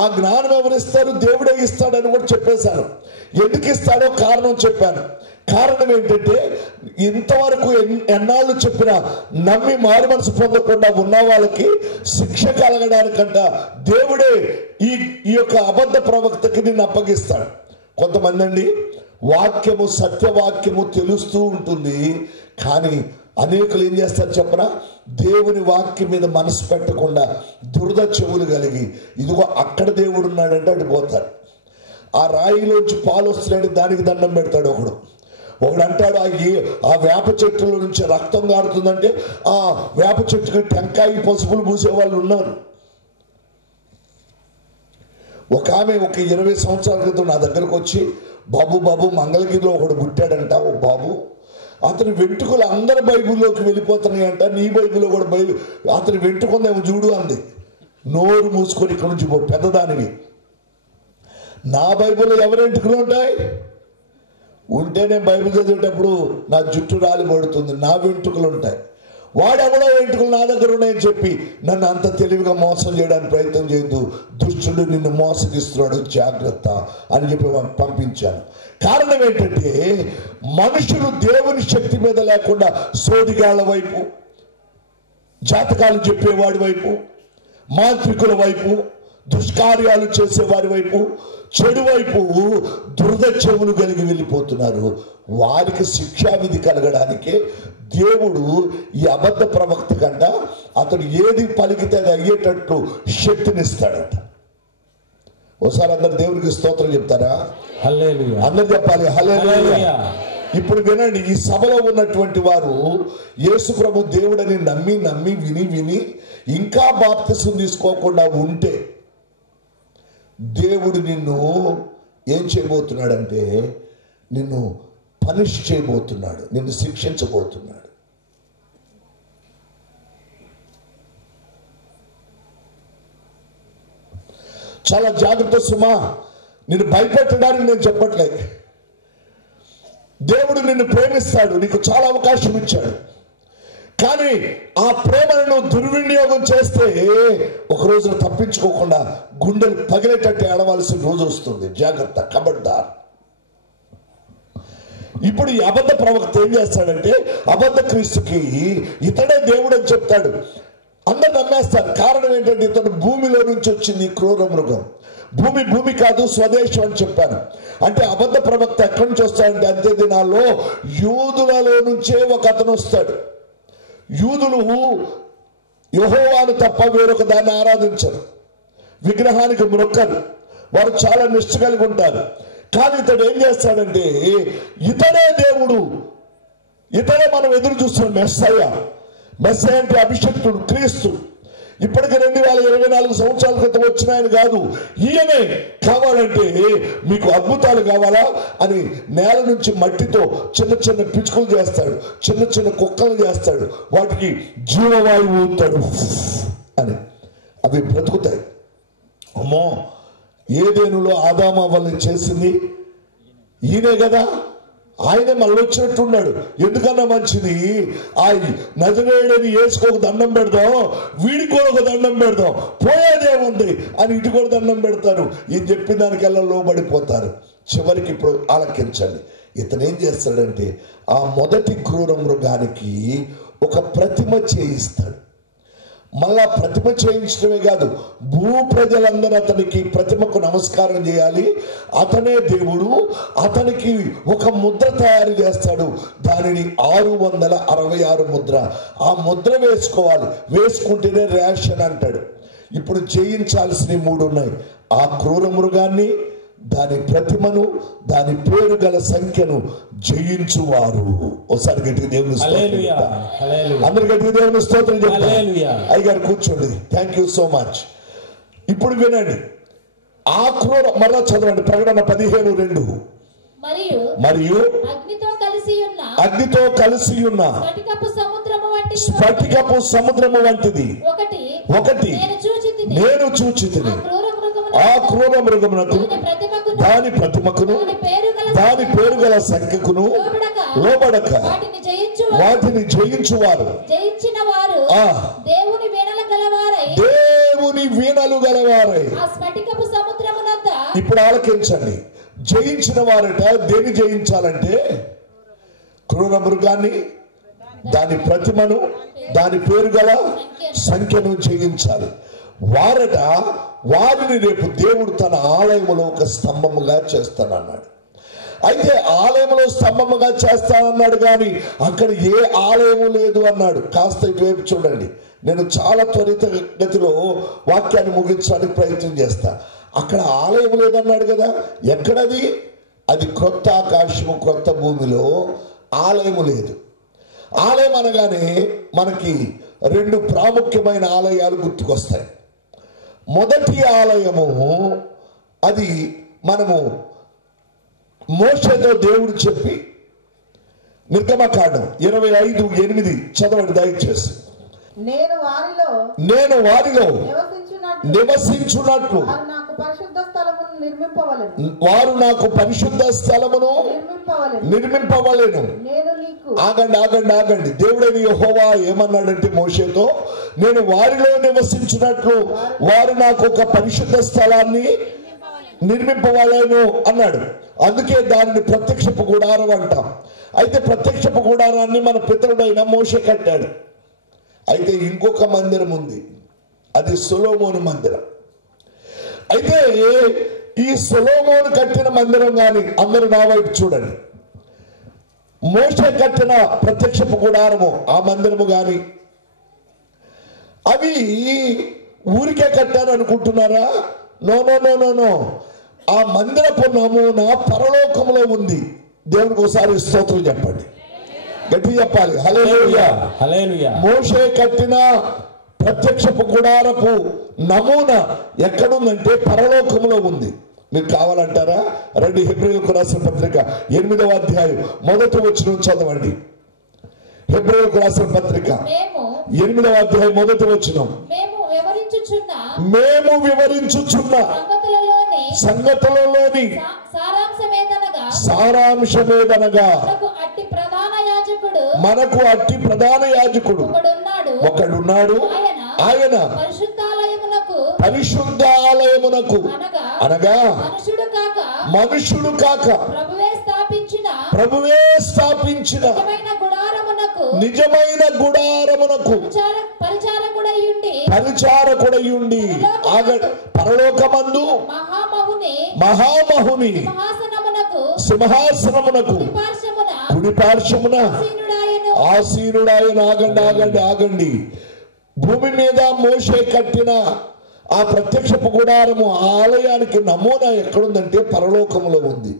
ఆ జ్ఞానం ఎవరిస్తారు? దేవుడే ఇస్తాడని కూడా చెప్పేశాను. ఎందుకు ఇస్తాడో కారణం చెప్పాను. కారణం ఏంటంటే ఇంతవరకు ఎన్నాళ్ళు చెప్పినా నమ్మి మారు మనసు పొందకుండా ఉన్న వాళ్ళకి శిక్ష కలగడానికంట దేవుడే ఈ యొక్క అబద్ధ ప్రవక్తకి నిన్ను అప్పగిస్తాడు. కొంతమంది అండి వాక్యము సత్యవాక్యము తెలుస్తూ ఉంటుంది, కానీ అనేకులు ఏం చేస్తారు చెప్పనా? దేవుని వాక్యం మీద మనసు పెట్టకుండా దురద చెవులు కలిగి ఇదిగో అక్కడ దేవుడు ఉన్నాడంటే అడిపోతారు. ఆ రాయిలోంచి పాలు వస్తున్నాడు, దానికి దండం పెడతాడు ఒకడు అంటాడు ఆ వేప చెట్టుల నుంచి రక్తం కారుతుందంటే ఆ వేప చెట్టుకి టెంకాయ పసుపులు పూసే వాళ్ళు ఉన్నారు. ఒక ఆమె ఒక 20 సంవత్సరాల క్రితం నా దగ్గరకు వచ్చి, బాబు మంగళగిరిలో ఒకడు పుట్టాడంట, ఓ బాబు, అతని వెంట్రుకలు అందరి బైబిల్లోకి వెళ్ళిపోతున్నాయంట, నీ బైబిల్లో కూడా అతని వెంట్రుకుందేమో చూడు అంది. నోరు మూసుకొని ఇక్కడ నుంచి పెద్దదానివి. నా బైబిల్లో ఎవరి వెంట్రుకలు ఉంటాయి? ఉంటేనే బైబిల్ చదివేటప్పుడు నా జుట్టు రాలి పడుతుంది, నా వెంట్రుకలు ఉంటాయి. వాడెవడో వెంట్రుకలు నా దగ్గర ఉన్నాయని చెప్పి నన్ను అంత తెలివిగా మోసం చేయడానికి ప్రయత్నం చేయొద్దు, దుష్టుడు నిన్ను మోసగిస్తున్నాడు, జాగ్రత్త అని చెప్పి పంపించాను. కారణం ఏంటంటే మనుషులు దేవుని శక్తి మీద లేకుండా సోదిగాళ్ల వైపు, జాతకాలు చెప్పేవాడి వైపు, మాంత్రికుల వైపు, దుష్కార్యాలు చేసేవారి వైపు, చెడు వైపు దురద చెవులు కలిగి వెళ్ళిపోతున్నారు. వారికి శిక్షావిధి కలగడానికే దేవుడు ఈ అబద్ధ ప్రవక్త కంట అతడు ఏది పలికితే అది అయ్యేటట్టు శక్తినిస్తాడట. ఒకసారి అందరు దేవునికి స్తోత్రం చెప్తారా? హల్లెలూయా. అందరు చెప్పాలి హల్లెలూయా. ఇప్పుడు వినండి, ఈ సభలో ఉన్నటువంటి వారు యేసు ప్రభు దేవుడని నమ్మి విని ఇంకా బాప్తిసం తీసుకోకుండా ఉంటే దేవుడు నిన్ను ఏం చేయబోతున్నాడంటే నిన్ను పనిష్ చేయబోతున్నాడు, నిన్ను శిక్షించబోతున్నాడు. చాలా జాగ్రత్త సుమా. నిన్ను భయపెట్టడానికి నేను చెప్పట్లేదు. దేవుడు నిన్ను ప్రేమిస్తాడు, నీకు చాలా అవకాశం ఇచ్చాడు. కానీ ఆ ప్రేమను దుర్వినియోగం చేస్తే ఒక రోజున తప్పించుకోకుండా గుండెలు పగిలేటట్టు ఏడవలసిన రోజు వస్తుంది. జాగ్రత్త, ఖబర్దార్. ఇప్పుడు ఈ అబద్ధ ప్రవక్త ఏం చేస్తాడంటే అబద్ధ క్రీస్తుకి ఇతడే దేవుడు అని చెప్తాడు. అందరు నమ్మేస్తారు. కారణం ఏంటంటే ఇతడు భూమిలో నుంచి వచ్చింది క్రూర మృగం. భూమి కాదు, స్వదేశం అని చెప్పాను. అంటే అబద్ధ ప్రవక్త ఎక్కడి నుంచి వస్తాడంటే అంతే దినాల్లో యూదులలో నుంచే ఒక అతను వస్తాడు. యూదులు యెహోవాను తప్ప వేరొక దాన్ని ఆరాధించరు, విగ్రహానికి మొక్కరు, వారు చాలా నిష్ఠ కలిగి ఉంటారు. కానీ ఇతడు ఏం చేస్తాడంటే ఇతడే దేవుడు, ఇతడే మనం ఎదురు చూస్తున్నాం. మెస్సయ్య అంటే అభిషక్తుడు క్రీస్తు. ఇప్పటికి 2024 సంవత్సరాల క్రితం వచ్చిన ఆయన కాదు, ఈయనే. కావాలంటే మీకు అద్భుతాలు కావాలా అని నేల నుంచి మట్టితో చిన్న పిచ్చుకలు చేస్తాడు, చిన్న కుక్కలు చేస్తాడు, వాటికి జీవవాయువు ఊతాడు అని అవి బ్రతుకుతాయి. అమ్మో, ఏదేనులో ఆదాము అవ్వల్ని చేసింది ఈయనే కదా, ఆయనే మళ్ళీ వచ్చినట్టున్నాడు. ఎందుకన్నా మంచిది ఆ నజరేయుడని యేసుకు దండం పెడదాం, వీడికి కూడా ఒక దండం పెడదాం, పోయేదేముంది అని ఇటు కూడా దండం పెడతారు. ఈయన చెప్పిన దానికల్లా లోబడిపోతారు. చివరికి ఇప్పుడు ఆలకించండి, ఇతను ఏం చేస్తాడంటే ఆ మొదటి క్రూర మృగానికి ఒక ప్రతిమ చేయిస్తాడు. మళ్ళా ప్రతిమ చేయించడమే కాదు, భూ ప్రజలందరూ అతనికి ప్రతిమకు నమస్కారం చేయాలి. అతనే దేవుడు. అతనికి ఒక ముద్ర తయారు చేస్తాడు, దానిని 666 ముద్ర. ఆ ముద్ర వేసుకోవాలి, వేసుకుంటేనే రేషన్ అంటాడు. ఇప్పుడు జయించాల్సినవి 3 ఉన్నాయి. ఆ క్రూర మృగాన్ని, దాని ప్రతిమను, దాని పేరు గల సంఖ్యను జయించువారు. ఒకసారి గట్టిగా దేవుని అందరి గట్టిగా దేవుని స్తోత్రం చెప్పండి. అయ్యగారు కూర్చోండి. Thank you so much. ఇప్పుడు వినండి, ఆ క్రూర, మరలా చదవండి, ప్రకటన 15:2. మరియు అగ్నితో కలిసి ఉన్న స్ఫటికపు సముద్రము వంటిది ఒకటి నేను చూచితిని. ఆ క్రూర మృగమునకు, దాని ప్రతిమకును, దాని పేరు గల సంఖ్యకును లోబడక వాటిని జయించువారు దేవుని వీణలు గలవారై. ఇప్పుడు ఆలకించండి. జయించిన వారట దేని జయించాలంటే క్రూర మృగాన్ని, దాని ప్రతిమను, దాని పేరు గల సంఖ్యను జయించాలి. వారట వారిని రేపు దేవుడు తన ఆలయములో ఒక స్తంభముగా చేస్తానన్నాడు. అయితే ఆలయంలో స్తంభముగా చేస్తానన్నాడు, కానీ అక్కడ ఏ ఆలయము లేదు అన్నాడు. కాస్త ఇటువైపు చూడండి. నేను చాలా త్వరితగతిలో వాక్యాన్ని ముగించడానికి ప్రయత్నం చేస్తా. అక్కడ ఆలయం లేదన్నాడు కదా, ఎక్కడది? అది క్రొత్త ఆకాశము క్రొత్త భూమిలో ఆలయము లేదు. ఆలయం అనగానే మనకి 2 ప్రాముఖ్యమైన ఆలయాలు గుర్తుకొస్తాయి. మొదటి ఆలయము, అది మనము మోషేతో దేవుడు చెప్పి, నిర్గమకాండం 25:8 చదవండి దయచేసి. నేను వారిలో నివసించున్నట్లు వారు నాకు పరిశుద్ధ స్థలమును నిర్మింపవలెను. ఆగండి. దేవుడైన యెహోవా ఏమన్నాడంటే మోషేతో, నేను వారిలో నివసించినట్లు వారు నాకు ఒక పరిశుద్ధ స్థలాన్ని నిర్మింపవలెను అన్నాడు. అందుకే దానిని ప్రత్యక్షపు గుడారం అంటాం. అయితే ప్రత్యక్షపు గుడారాన్ని మన పితరుడైన మోషే కట్టాడు. అయితే ఇంకొక మందిరం ఉంది, అది సొలొమోను మందిరం. అయితే ఈ సొలొమోను కట్టిన మందిరం కానీ, అందరూ నా వైపు చూడండి, మోషే కట్టిన ప్రత్యక్షపు గుడారము, ఆ మందిరము కానీ, అవి ఊరికే కట్టారు అనుకుంటున్నారా? నో. ఆ మందిరపు నమూనా పరలోకంలో ఉంది. దేవునికి ఒకసారి స్తోత్రం చెప్పండి, గట్టి చెప్పాలి. హల్లెలూయా. మోషే కట్టిన ప్రత్యక్షపు గుడారపు నమూనా ఎక్కడుందంటే పరలోకంలో ఉంది. మీరు కావాలంటారా? రండి, హెబ్రీయులకు రాసిన పత్రిక 8వ అధ్యాయం 1వ వచనం చదవండి. హెబ్రీయులకు రాసిన పత్రిక 8వ అధ్యాయం 1వ వచనం. మేము వివరించుచున్న సంగతులలోని సారాంశమేదనగా మనకు అట్టి ప్రధాన యాజకుడు ఒకడున్నాడు. ఆయన పరిశుద్ధాలయమునకు అనగా మనుషుడు కాక ప్రభువే స్థాపించిన నిజమైన గుడారమునకు పరిచారకుడయుండి పరలోకమందు మహామహుని సింహాసనమునకు కుడి పార్శ్వమున ఆసీనుడాయన. ఆగండి. భూమి మీద మోషే కట్టిన ఆ ప్రత్యక్షపు గుడారము, ఆ ఆలయానికి నమూనా ఎక్కడుందంటే పరలోకములో ఉంది.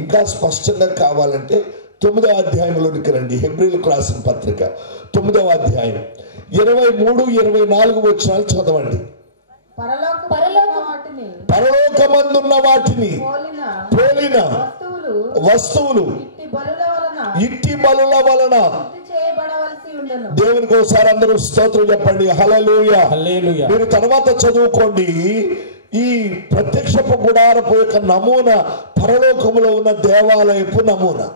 ఇంకా స్పష్టంగా కావాలంటే 9వ అధ్యాయంలోనికి రండి. హెబ్రీయులకు రాసిన పత్రిక 9వ అధ్యాయం 23-24 వచనాలు చదవండి. పరలోకమందున్న వాటిని పోలిన వస్తువులు ఇట్టి బలుల వలన దేవునికి ఒకసారి అందరూ స్తోత్రం చెప్పండి. హల్లెలూయా. మీరు తర్వాత చదువుకోండి. ఈ ప్రత్యక్షపు గుడారపు యొక్క నమూనా పరలోకములో ఉన్న దేవాలయపు నమూనా.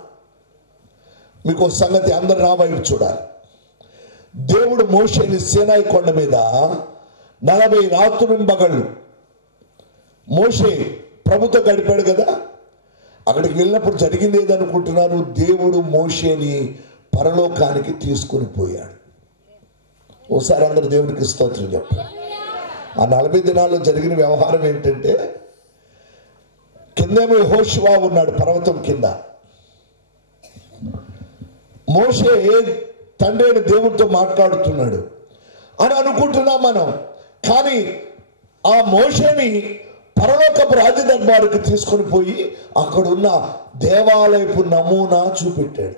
మీకు సంగతి అందరు నా వైపు చూడాలి. దేవుడు మోషేని సీనాయి కొండ మీద 40 రాత్రులు మోషే ప్రభుతో గడిపాడు కదా. అక్కడికి వెళ్ళినప్పుడు జరిగింది ఏదనుకుంటున్నారు? దేవుడు మోషేని పరలోకానికి తీసుకుని పోయాడు. ఓసారి అందరు దేవునికి స్తోత్రం చెప్పాలి. ఆ 40 దినాల్లో జరిగిన వ్యవహారం ఏంటంటే, కిందేమో యెహోషువ ఉన్నాడు పర్వతం కింద. మోషే తండ్రి అయిన దేవుడితో మాట్లాడుతున్నాడు అని అనుకుంటున్నాం మనం. కానీ ఆ మోషేని పరలోకపు రాజదర్బారుకి తీసుకొని పోయి అక్కడున్న దేవాలయపు నమూనా చూపెట్టాడు.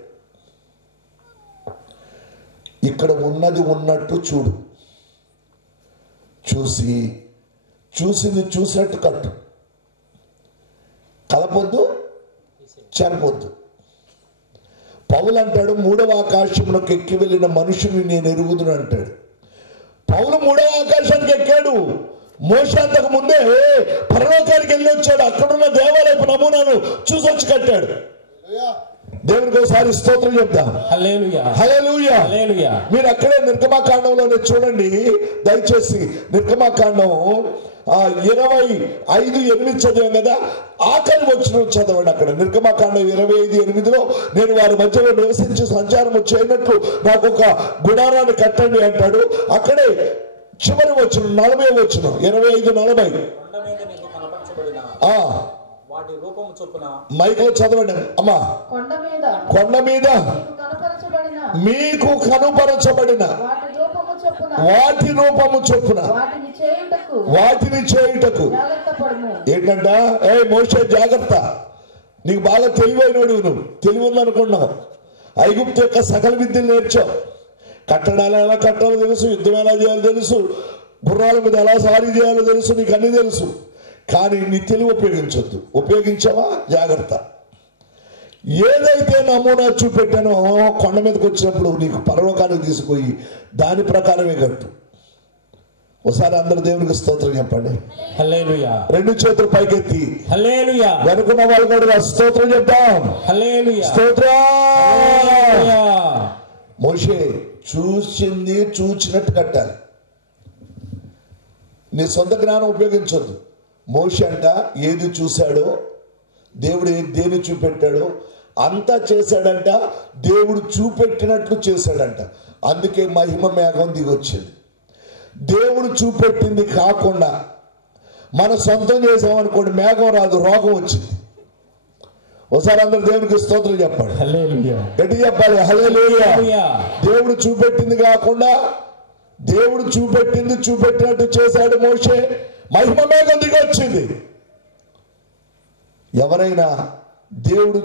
ఇక్కడ ఉన్నది ఉన్నట్టు చూడు, చూసింది చూసినట్టు కట్టు, కలపొద్దు చెరపొద్దు. పౌలు అంటాడు, 3వ ఆకాశంలోకి ఎక్కి వెళ్ళిన మనుషుని నేను ఎరుగుదును అంటాడు. పౌలు 3వ ఆకాశానికి ఎక్కాడు. మోషే అంతకు ముందే పరలోకానికి వెళ్ళి వచ్చాడు. అక్కడున్న దేవాలయపు నమూనాను చూసొచ్చి కట్టాడు. దేవునికి ఒకసారి స్తోత్రం చెప్తాం. హల్లెలూయా హల్లెలూయా. హల్లెలూయా. మీరు అక్కడే నిర్గమాకాండంలోనే చూడండి దయచేసి. నిర్గమాకాండం 25:8 చదివాం కదా, ఆఖరి వచనం చదవండి. అక్కడ నిర్గమాకాండం 25:8లో నేను వారి మధ్యలో నివసించి సంచారం చేయనట్లు నాకు ఒక గుడారాన్ని కట్టండి అంటాడు. అక్కడే చివరి వచనం 40వ వచనం 25:40. మైకులో చదవండి అమ్మా. కొండ మీద మీకు కనుపరచబడిన వాటి రూపము చొప్పున వాటిని చేయుటకు. ఏంటంట, ఏ మోషే జాగ్రత్త, నీకు బాగా తెలివైనడు, నువ్వు తెలివి ఉందనుకున్నావు. ఐగుప్తు యొక్క సకల విద్యలు నేర్చావు. కట్టడాలు ఎలా కట్టాలో తెలుసు, యుద్ధం ఎలా చేయాలో తెలుసు, గుర్రాల మీద ఎలా సారీ చేయాలో తెలుసు, నీకు అన్ని తెలుసు. కానీ నీ తెలివి ఉపయోగించొద్దు. ఉపయోగించావా జాగ్రత్త. ఏదైతే నమూనా చూపెట్టానో కొండ మీదకి వచ్చినప్పుడు నీకు పరలోకానికి తీసుకుపోయి దాని ప్రకారమే కట్టు. ఒకసారి అందరు దేవునికి స్తోత్రం చెప్పండి. హల్లెలూయా. 2 చేతులు పైకెత్తి హల్లెలూయా. వెనుకున్న వాళ్ళు కూడా స్తోత్రం చెప్తాం. హల్లెలూయా. స్తోత్రం. మోషే చూసింది చూచినట్టు కట్టాలి. నీ సొంత జ్ఞానం ఉపయోగించొద్దు. మోషే అంట ఏది చూశాడో, దేవుడు దేని చూపెట్టాడో అంతా చేశాడంట. దేవుడు చూపెట్టినట్లు చేశాడంట. అందుకే మహిమ మేఘం దిగొచ్చింది. దేవుడు చూపెట్టింది కాకుండా మన సొంతం చేసామనుకోండి, మేఘం రాదు, రోగం వచ్చింది. ఒకసారి అందరు దేవునికి స్తోత్రం చెప్పండి. గట్టి చెప్పాలి. హల్లెలూయా. దేవుడు చూపెట్టింది కాకుండా దేవుడు చూపెట్టినట్టు చేశాడు మోషే. మహిమ మేఘం దిగొచ్చింది. ఎవరైనా దేవుడు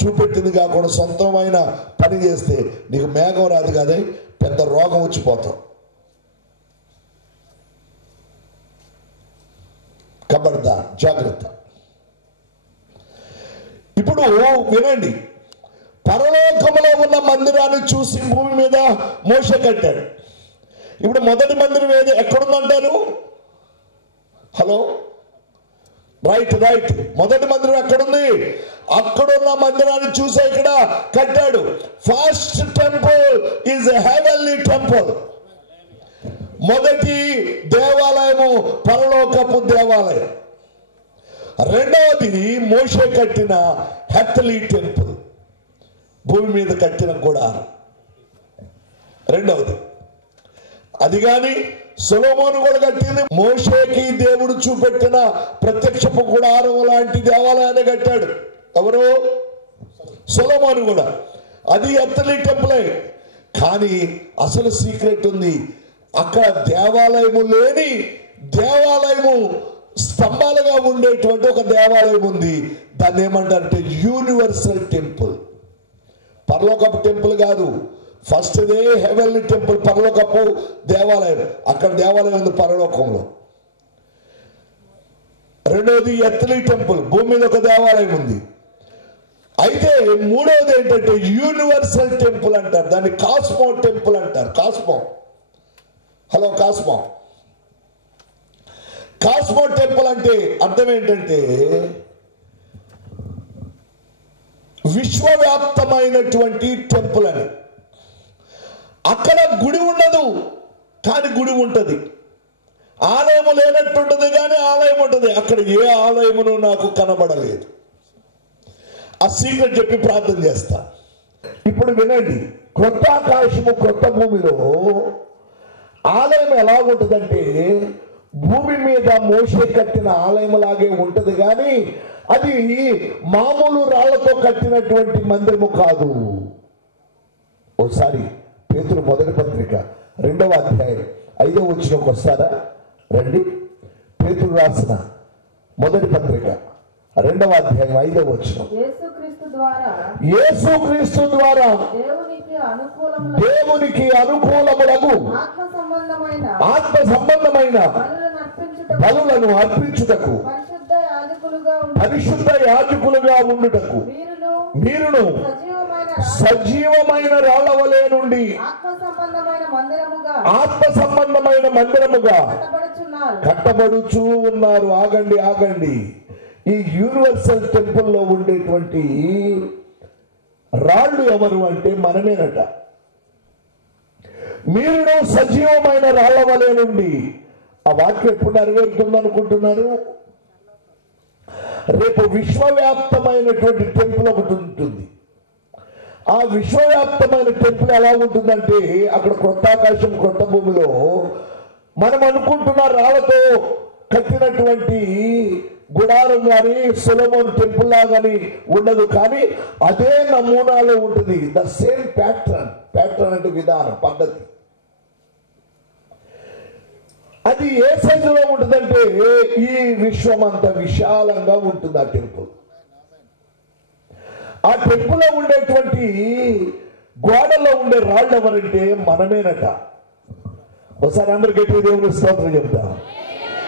చూపెట్టింది కాకుండా సొంతమైన పని చేస్తే నీకు మేఘం రాదు కదా, పెద్ద రోగం వచ్చిపోతాం. కబడ్దా, జాగ్రత్త. ఇప్పుడు వినండి, పరలోకములో ఉన్న మందిరాన్ని చూసి భూమి మీద మోషే కట్టాడు. ఇప్పుడు మొదటి మందిరం ఏది ఎక్కడుందంటారు? Hello, right. మొదటి మందిరం ఎక్కడుంది? అక్కడున్న మందిరాన్ని చూసి ఇక్కడ కట్టాడు. First temple is heavenly temple. మొదటి దేవాలయము పరలోకపు దేవాలయం. రెండవది మోషే కట్టిన హెవెన్లీ టెంపుల్, భూమి మీద కట్టిన గుడారం రెండవది. అది కానీ సొలొమోను కూడా కట్టింది. మోషేకి దేవుడు చూపెట్టిన ప్రత్యక్షపు గుడారం లాంటి దేవాలయాన్ని కట్టాడు. ఎవరు? సొలొమోను కూడా. అది హెవెన్లీ టెంపులే. కానీ అసలు సీక్రెట్ ఉంది. అక్కడ దేవాలయము లేని, దేవాలయము స్తంభాలుగా ఉండేటువంటి ఒక దేవాలయం ఉంది. దాన్ని ఏమంటారంటే యూనివర్సల్ టెంపుల్. పరలోకపు టెంపుల్ కాదు, ఫస్ట్ దే హెవెన్లీ టెంపుల్, పరలోకపు దేవాలయం. అక్కడ దేవాలయం ఉంది పరలోకంలో. రెండవది హెవెన్లీ టెంపుల్, భూమి మీద ఒక దేవాలయం ఉంది. అయితే మూడవది ఏంటంటే యూనివర్సల్ టెంపుల్ అంటారు. దాన్ని కాస్మో టెంపుల్ అంటారు. కాస్మో, హలో, కాస్మో టెంపుల్ అంటే అర్థం ఏంటంటే విశ్వవ్యాప్తమైనటువంటి టెంపుల్ అని. అక్కడ గుడి ఉండదు కానీ గుడి ఉంటుంది. ఆలయము లేనట్టుంటది కానీ ఆలయం ఉంటుంది. అక్కడ ఏ ఆలయమును నాకు కనబడలేదు. ఆ సీక్రెట్ చెప్పి ప్రార్థన చేస్తా. ఇప్పుడు వినండి, క్రొత్త ఆకాశము క్రొత్త భూమిలో ఆలయం ఎలా ఉంటుందంటే భూమి మీద మోషే కట్టిన ఆలయం లాగే ఉంటది, కానీ అది మామూలు రాళ్లతో కట్టినటువంటి మందిరము కాదు. ఒకసారి పేతురు మొదటి పత్రిక 2వ అధ్యాయం 5వ వచనంకి వస్తారా? రండి. పేతురు రాసిన మొదటి పత్రిక 2వ అధ్యాయం 5వ వచనం. యేసుక్రీస్తు ద్వారా దేవునికి అనుకూలములకు ఆత్మ సంబంధమైన బలులను అర్పించుటకు పరిశుద్ధ యాజకులుగా ఉండుటకు మీరును సజీవమైన రాళ్ల వలె నుండి ఆత్మ సంబంధమైన మందిరముగా కట్టబడుచూ ఉన్నారు. ఆగండి. ఈ యూనివర్సల్ టెంపుల్లో ఉండేటువంటి రాళ్ళు ఎవరు అంటే మనమేనట. మీరును సజీవమైన రాళ్ల వలె నుండి. ఆ వాక్యం ఎప్పుడు నెరవేరుతుంది అనుకుంటున్నారు? రేపు విశ్వవ్యాప్తమైనటువంటి టెంపుల్ ఒకటి ఉంటుంది. ఆ విశ్వవ్యాప్తమైన టెంపుల్ ఎలా ఉంటుందంటే అక్కడ కొత్త ఆకాశం కొత్త భూమిలో మనం అనుకుంటున్న రాళ్లతో కట్టినటువంటి గుడారం కానీ సొలొమోన్ టెంపుల్ లాగాని ఉండదు, కానీ అదే నమూనాలో ఉంటుంది. ద సేమ్ ప్యాటర్న్ అంటే విధానం, పద్ధతి. అది ఏ సైజులో ఉంటుందంటే ఈ విశ్వం అంత విశాలంగా ఉంటుంది ఆ టెంపుల్. ఆ టెంపుల్లో ఉండేటువంటి గోడల్లో ఉండే రాళ్ళు ఎవరంటే మనమేనట. ఒకసారి అందరు గట్టి దేవుని స్తోత్రం చెప్తాం.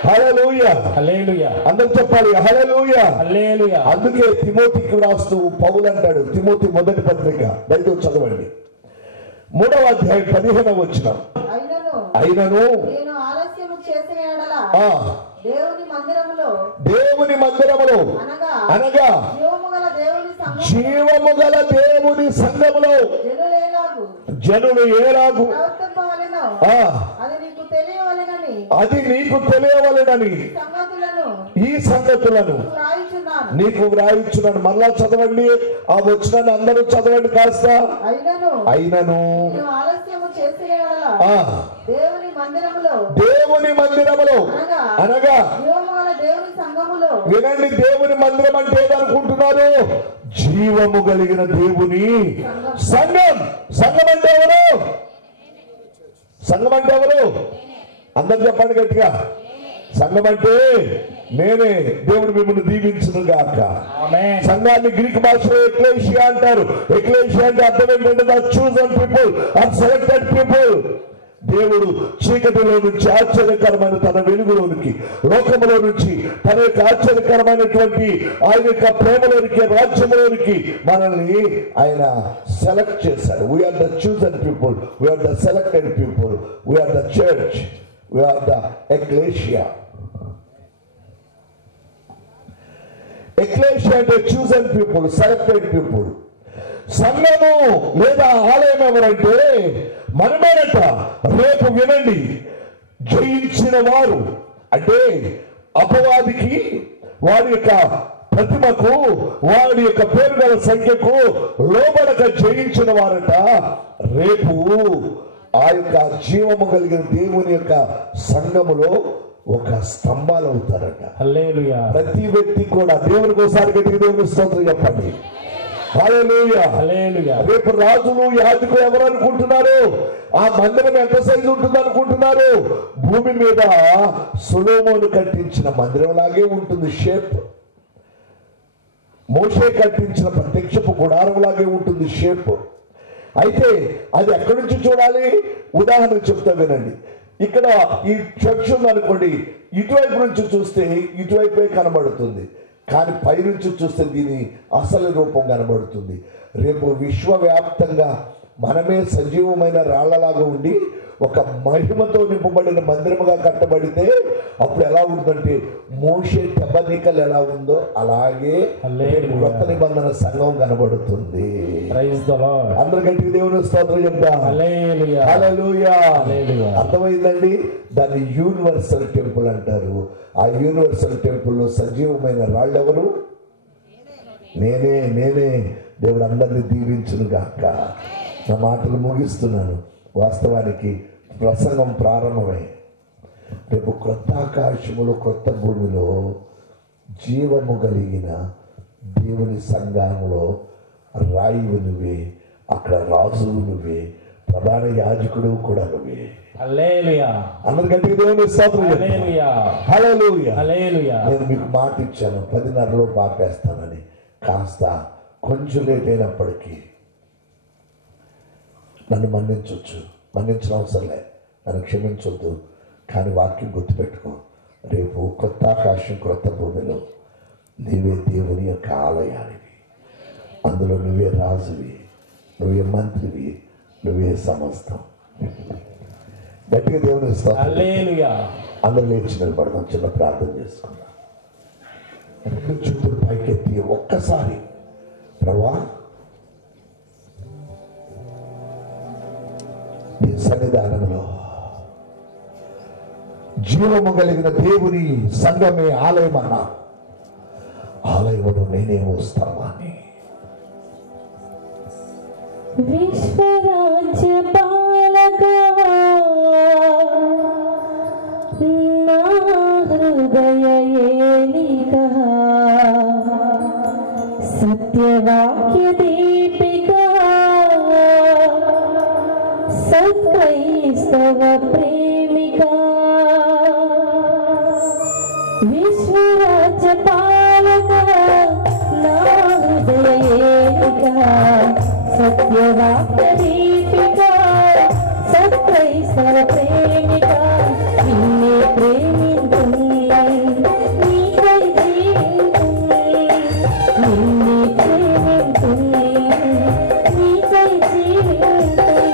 హల్లెలూయా, హల్లెలూయా. అందరూ చెప్పాలి హల్లెలూయా, హల్లెలూయా. అందుకే తిమోతికి రాస్తూ పౌలు అంటాడు, తిమోతి మొదటి పత్రిక దయతో చదవండి 3వ అధ్యాయం 15వ వచనం. అయినను దేవుని మందిరములో అనగా జీవము గల దేవుని సంఘములో జనులు ఏలాగు అది నీకు తెలియవలెనని ఈ సంగతులను నీకు వ్రాయించున్నాను. మరలా చదవండి ఆ వచనాన్ని అందరూ చదవండి కాస్త. అయినను దేవుని మందిరములో అనగా వినండి, దేవుని మందిరం అంటే ఏదనుకుంటున్నారు? జీవము కలిగిన దేవుని సంఘం. సంఘం అంటే ఎవరు? సంఘం అంటే ఎవరు? అందరు చెప్పండి గట్టిగా. సంఘం అంటే నేనే. దేవుడు మిమ్మల్ని దీవించును గాక. సంఘాన్ని గ్రీక్ భాషలో ఎక్లేషియా అంటారు. ఎక్లేషియా అంటే అర్థం ఏంటంటే the chosen people or selected people. దేవుడు చీకటిలో నుంచి ఆశ్చర్యకరమైన తన వెలుగులోనికి, లోకములో నుంచి తన యొక్క ఆశ్చర్యకరమైనటువంటి ఆయన యొక్క ప్రేమలోనికి, రాజ్యంలోనికి మనల్ని ఆయన సెలెక్ట్ చేశాడు. We are the chosen people, we are the selected people, we are the church, we are the ecclesia. Ecclesia అంటే చూజన్ పీపుల్, సెలెక్టెడ్ పీపుల్. సంఘము లేదా ఆలయం ఎవరంటే మనమేనట. రేపు వినండి, జయించిన వారు అంటే అపవాదికి, వారి యొక్క ప్రతిమకు, వారి యొక్క పేరు గల సంఖ్యకు లోబడక జయించిన వారట రేపు ఆ యొక్క జీవము కలిగిన దేవుని యొక్క సంఘములో ఒక స్తంభాలు అవుతారట. హల్లెలూయా. ప్రతి వ్యక్తి కూడా దేవునికి ఒకసారి గట్టిగా దేవుని స్తోత్రం చెప్పండి. హల్లెలూయా, హల్లెలూయా. రేపు రాజులు యాజకులు ఎవరు అనుకుంటున్నారు? ఆ మందిరం ఎంత సైజు ఉంటుంది అనుకుంటున్నారు? భూమి మీద సొలొమోను కట్టించిన మందిరం లాగే ఉంటుంది షేప్. మోషే కట్టించిన ప్రత్యక్షపు గుడారం లాగే ఉంటుంది షేప్. అయితే అది ఎక్కడి నుంచి చూడాలి? ఉదాహరణ చెప్తా వినండి. ఇక్కడ ఈ చర్చ్ ఉందనుకోండి, ఇటువైపు నుంచి చూస్తే ఇటువైపే కనబడుతుంది, కానీ పైనుంచి చూస్తే దీని అసలు రూపం కనబడుతుంది. రేపు విశ్వవ్యాప్తంగా మనమే సజీవమైన రాళ్లలాగా ఉండి ఒక మహిమతో నింపబడిన మందిరముగా కట్టబడితే అప్పుడు ఎలా ఉంటుందంటే మోషే టెబర్నికల్ ఎలా ఉందో అలాగే కొత్త నిబంధన సంఘం కనబడుతుంది. అందరు గట్టిగా దేవుని స్తోత్రం చెప్తాం. హల్లెలూయా. అర్థమైందండి? దాన్ని యూనివర్సల్ టెంపుల్ అంటారు. ఆ యూనివర్సల్ టెంపుల్లో సజీవమైన రాళ్ళు ఎవరు? నేనే. దేవుడు అందరినీ దీవించును గాక. నా మాటలు ముగిస్తున్నాను. వాస్తవానికి ప్రసంగం ప్రారంభమై రేపు క్రొత్త ఆకాశములో క్రొత్త భూమిలో జీవము కలిగిన దేవుని సంఘంలో రాయివు నువ్వే, అక్కడ రాజువు నువ్వే, ప్రధాన యాజకుడు కూడా నువ్వే. హల్లెలూయా. అందరి గట్టిగా దేవుని స్తోత్రం. హల్లెలూయా. హల్లెలూయా. హల్లెలూయా. నేను మీకు మాట ఇచ్చాను 10:30 పాపేస్తానని. కాస్త కొంచెం లేట్ అయినప్పటికీ నన్ను మన్నించవచ్చు, మన్నించడం అవసరంలే, నన్ను క్షమించొద్దు. కానీ వాక్యం గుర్తుపెట్టుకో, రేపు కొత్త ఆకాశం క్రొత్త భూమిలో నీవే దేవుని యొక్క ఆలయానివి, అందులో నువ్వే రాజువి, నువ్వే మంత్రివి, నువ్వే సమస్తం. గట్టిగా దేవుని స్తోత్రం. హల్లెలూయా. అందరూ లేచి నిలబడదాం, చిన్న ప్రార్థన చేసుకుందాం. చూపుడు పైకెత్తి ఒక్కసారి ప్రభువా నీ సన్నిధానంలో జీవము కలిగిన దేవుని సంఘమే ఆలయమన్నా, ఆలయమును నేనేమో స్తంభాన్ని. విశ్వరాజ్య పాలకా నా హృదయ ఏలికా, సత్యవాక్య దీపికా, సత్క్రైస్తవ ప్రేమికా, విశ్వరాజ్య పాలకా నా హృదయ ఏలికా, సత్యవాక్య దీపికా, సత్క్రైస్తవ ప్రేమికా, నిన్నే ప్రేమించున్నాయి, నీకై జీవించున్నాయి, నిన్నే ప్రేమించున్నాయి, నీకై జీవించున్నాయి.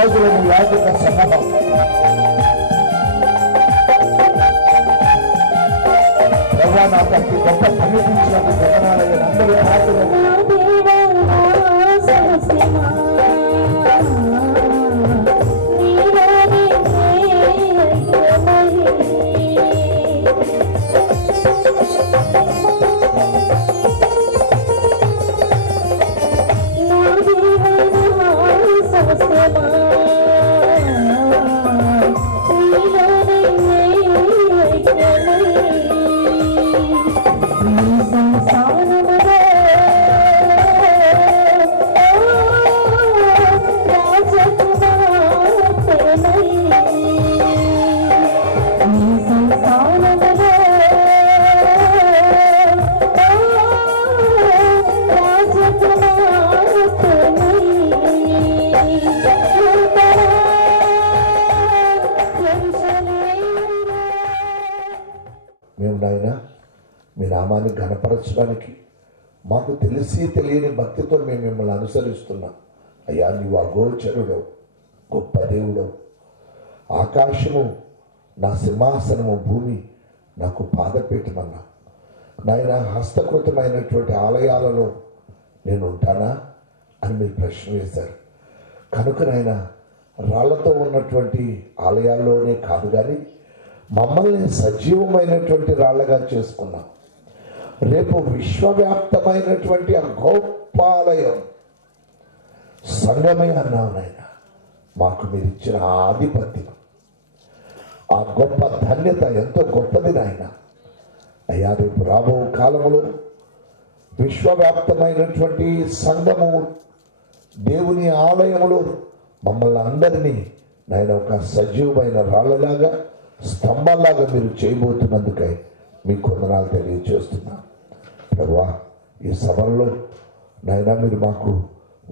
రాజులను యాజక సమూహం ప్రభా నాకు అతి గొప్ప పనిపించినట్టు జగనాలయ్య అందరూ రాజులు నా దేవా సహస్రమా నీలోనే మేము నాయన మీ నామాన్ని ఘనపరచడానికి మాకు తెలిసి తెలియని భక్తితో మేము మిమ్మల్ని అనుసరిస్తున్నాం. అయ్యా నీవు అగోచరుడవు, గొప్ప దేవుడవు. ఆకాశము నా సింహాసనము, భూమి నాకు పాదపీఠమన్నా. నాయన హస్తకృతమైనటువంటి ఆలయాలలో నేను ఉంటానా అని మీరు ప్రశ్న వేశారు. కనుక నాయన రాళ్లతో ఉన్నటువంటి ఆలయాల్లోనే కాదు కానీ మమ్మల్ని సజీవమైనటువంటి రాళ్లగా చేసుకున్నాం. రేపు విశ్వవ్యాప్తమైనటువంటి ఆ గొప్ప ఆలయం సంగమే అన్నావు నాయన. మాకు మీరు ఇచ్చిన ఆధిపత్యం, ఆ గొప్ప ధన్యత ఎంతో గొప్పది నాయన. అయ్యా రేపు రాబో కాలంలో విశ్వవ్యాప్తమైనటువంటి సంఘము దేవుని ఆలయములో మమ్మల్ని అందరినీ నాయన ఒక సజీవమైన రాళ్లలాగా, స్తంభాలాగా మీరు చేయబోతున్నందుకై మీకు వందనాలు తెలియజేస్తున్నా. ప్రభువా ఈ సభల్లో నాయన మీరు మాకు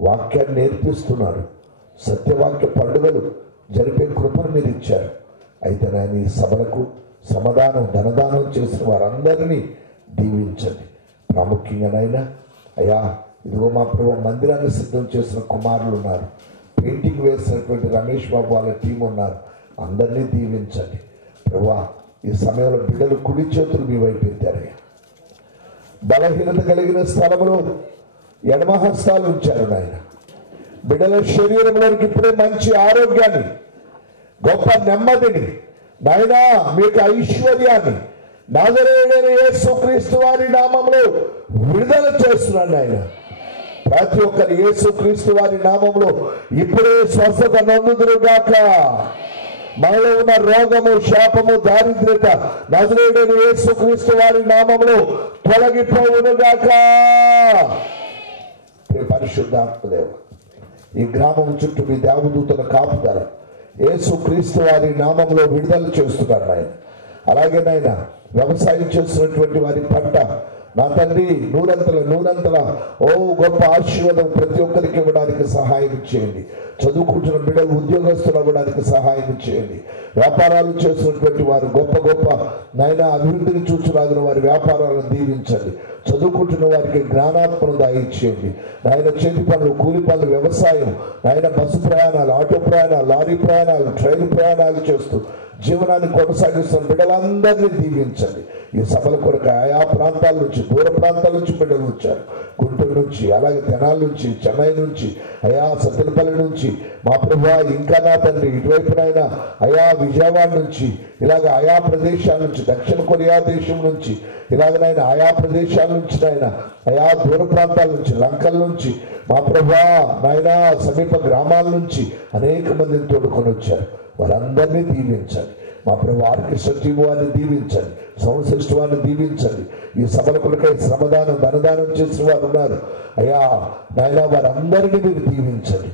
వాక్యాన్ని నేర్పిస్తున్నారు. సత్యవాక్య పండుగలు జరిపే కృపను మీరు ఇచ్చారు. అయితే నాయన ఈ సభలకు సమాధానం ధనదానం చేసిన వారందరినీ దీవించండి. ప్రాముఖ్యంగా నాయన అయ్యా ఇదిగో మా ప్రభు మందిరాన్ని సిద్ధం చేసిన కుమారులు ఉన్నారు, పెయింటింగ్ వేసినటువంటి రమేష్ బాబు వాళ్ళ టీం ఉన్నారు. అందరినీ దీవించండి ప్రభువా. ఈ సమయంలో బిడ్డలు కుడి చేతులు మీ వైపు ఎత్తారయ్యా. బలహీనత కలిగిన స్థలంలో ఎడమ హస్తాలు ఉంచారు నాయన. బిడ్డల శరీరంలోకి ఇప్పుడే మంచి ఆరోగ్యాన్ని, గొప్ప నెమ్మదిని నాయనా, మీకు ఐశ్వర్యాన్ని నజరేయుడైన యేసుక్రీస్తు వారి నామంలో విడుదల చేస్తున్నాను నాయన. ప్రతి ఒక్కరు యేసుక్రీస్తు వారి నామంలో ఇప్పుడే స్వస్థత నొందుదురుగాక. మనలో ఉన్న రోగము, శాపము, దారిద్ర్యత నజరేయుడైన యేసుక్రీస్తు వారి నామంలో తొలగిపోవునుగాక. పరిశుద్ధాత్మదేవ, ఈ గ్రామం చుట్టూ మీ దేవదూతల కాపుదల యేసుక్రీస్తు వారి నామంలో విడుదల చేస్తున్నారు నాయన. అలాగే నాయన వ్యవసాయం చేస్తున్నటువంటి వారి పంట నా తండ్రి నూరంతల ఓ గొప్ప ఆశీర్వాదం ప్రతి ఒక్కరికి ఇవ్వడానికి సహాయం చేయండి. చదువుకుంటున్న బిడ్డలు ఉద్యోగస్తులు అవ్వడానికి సహాయం చేయండి. వ్యాపారాలు చేస్తున్నటువంటి వారు గొప్ప నాయన అభివృద్ధిని చూచులాగిన వారి వ్యాపారాలను దీవించండి. చదువుకుంటున్న వారికి జ్ఞానాత్మను దయచేయండి నాయన. చేతి పనులు, కూలి పనులు, వ్యవసాయం నాయన, బస్సు ప్రయాణాలు, ఆటో ప్రయాణాలు, లారీ ప్రయాణాలు, ట్రైన్ ప్రయాణాలు చేస్తూ జీవనాన్ని కొనసాగిస్తున్న బిడ్డలందరినీ దీవించండి. ఈ సభల కొరకు ఆయా ప్రాంతాల నుంచి, దూర ప్రాంతాల నుంచి బిడ్డలు వచ్చారు. గుంటూరు నుంచి, అలాగే తెనాల నుంచి, చెన్నై నుంచి, అయా సత్తెనపల్లి నుంచి, మా ప్రభువా ఇంకా నా తండ్రి ఇటువైపునైనా అయా విజయవాడ నుంచి, ఇలాగ ఆయా ప్రదేశాల నుంచి, దక్షిణ కొరియా దేశం నుంచి, ఇలాగనైనా ఆయా ప్రదేశాల నుంచి నాయన, ఆయా దూర ప్రాంతాల నుంచి, లంకల నుంచి మా ప్రభువా నాయన సమీప గ్రామాల నుంచి అనేక మందిని తోడుకొని వచ్చారు. వారందరినీ దీవించండి. మా ప్రభు ఆర్కెస్ట్రా టీం వారిని దీవించండి, సౌండ్ సిస్టమ్ వారిని దీవించండి. ఈ సభల కొరకై శ్రమదానం, ధనదానం చేసిన వారు ఉన్నారు అయ్యా నాయన, వారందరినీ మీరు దీవించండి.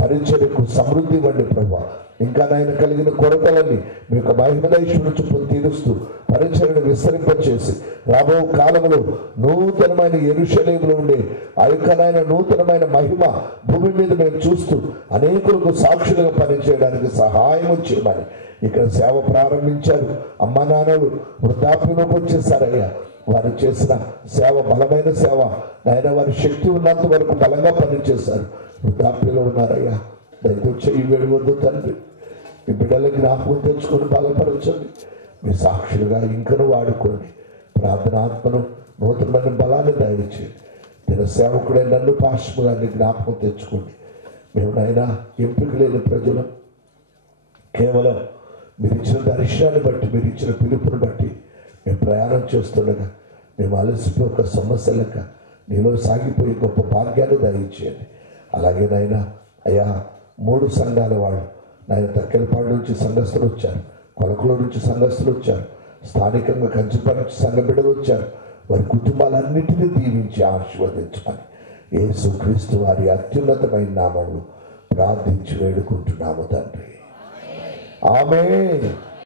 పరిచర్యకు సమృద్ధి ఇవ్వండి ప్రభు. ఇంకా నాయన కలిగిన కొరతలన్నీ మీ యొక్క మహిమదైశ్వరుని చొప్పున తీరుస్తూ పరిచర్యను విస్తరింపచేసి రాబో కాలంలో నూతనమైన యెరూషలేములో ఉండే ఆ యొక్క నాయన నూతనమైన మహిమ భూమి మీద మేము చూస్తూ అనేకులకు సాక్షులుగా పనిచేయడానికి సహాయం చేయమని ఇక్కడ సేవ ప్రారంభించారు. అమ్మ నాన్నలు వృద్ధాప్యంలోకి వచ్చేసారయ్యా. వారు చేసిన సేవ బలమైన సేవ నాయన. వారి శక్తి ఉన్నంత వరకు బలంగా పనిచేశారు. వృద్ధాప్యంలో ఉన్నారయ్యా. దయతో చెయ్యి వేడవద్దు తండ్రి. మీ బిడ్డల జ్ఞాపకం తెచ్చుకొని బలపరచండి. మీ సాక్షులుగా ఇంకను వాడుకోండి. ప్రార్థనాత్మను నూతనమైన బలాన్ని దయచేయండి. నేను సేవకుడై నన్ను పాస్టర్ గారిని జ్ఞాపకం తెచ్చుకోండి. మేము నాయన ఎంపిక లేని ప్రజలు, కేవలం మీరు ఇచ్చిన దర్శనాన్ని బట్టి, మీరు ఇచ్చిన పిలుపుని బట్టి మేము ప్రయాణం చేస్తుండగా మేము అలసిపోయి ఒక సమస్య లెక్క నీలో సాగిపోయి గొప్ప భాగ్యాన్ని దయచేయండి. అలాగే నాయన అయ్యా 3 సంఘాల వాళ్ళు నాయన తక్కెలపాడు నుంచి సంఘస్థులు వచ్చారు, కొలకలో నుంచి సంఘస్థులు వచ్చారు, స్థానికంగా కంచిపాడు నుంచి సంఘ బిడ్డలు వచ్చారు. వారి కుటుంబాలన్నింటినీ దీవించి ఆశీర్వదించమని యేసుక్రీస్తు వారి అత్యున్నతమైన నామములో ప్రార్థించి వేడుకుంటున్నాము తండ్రి. ఆమేన్.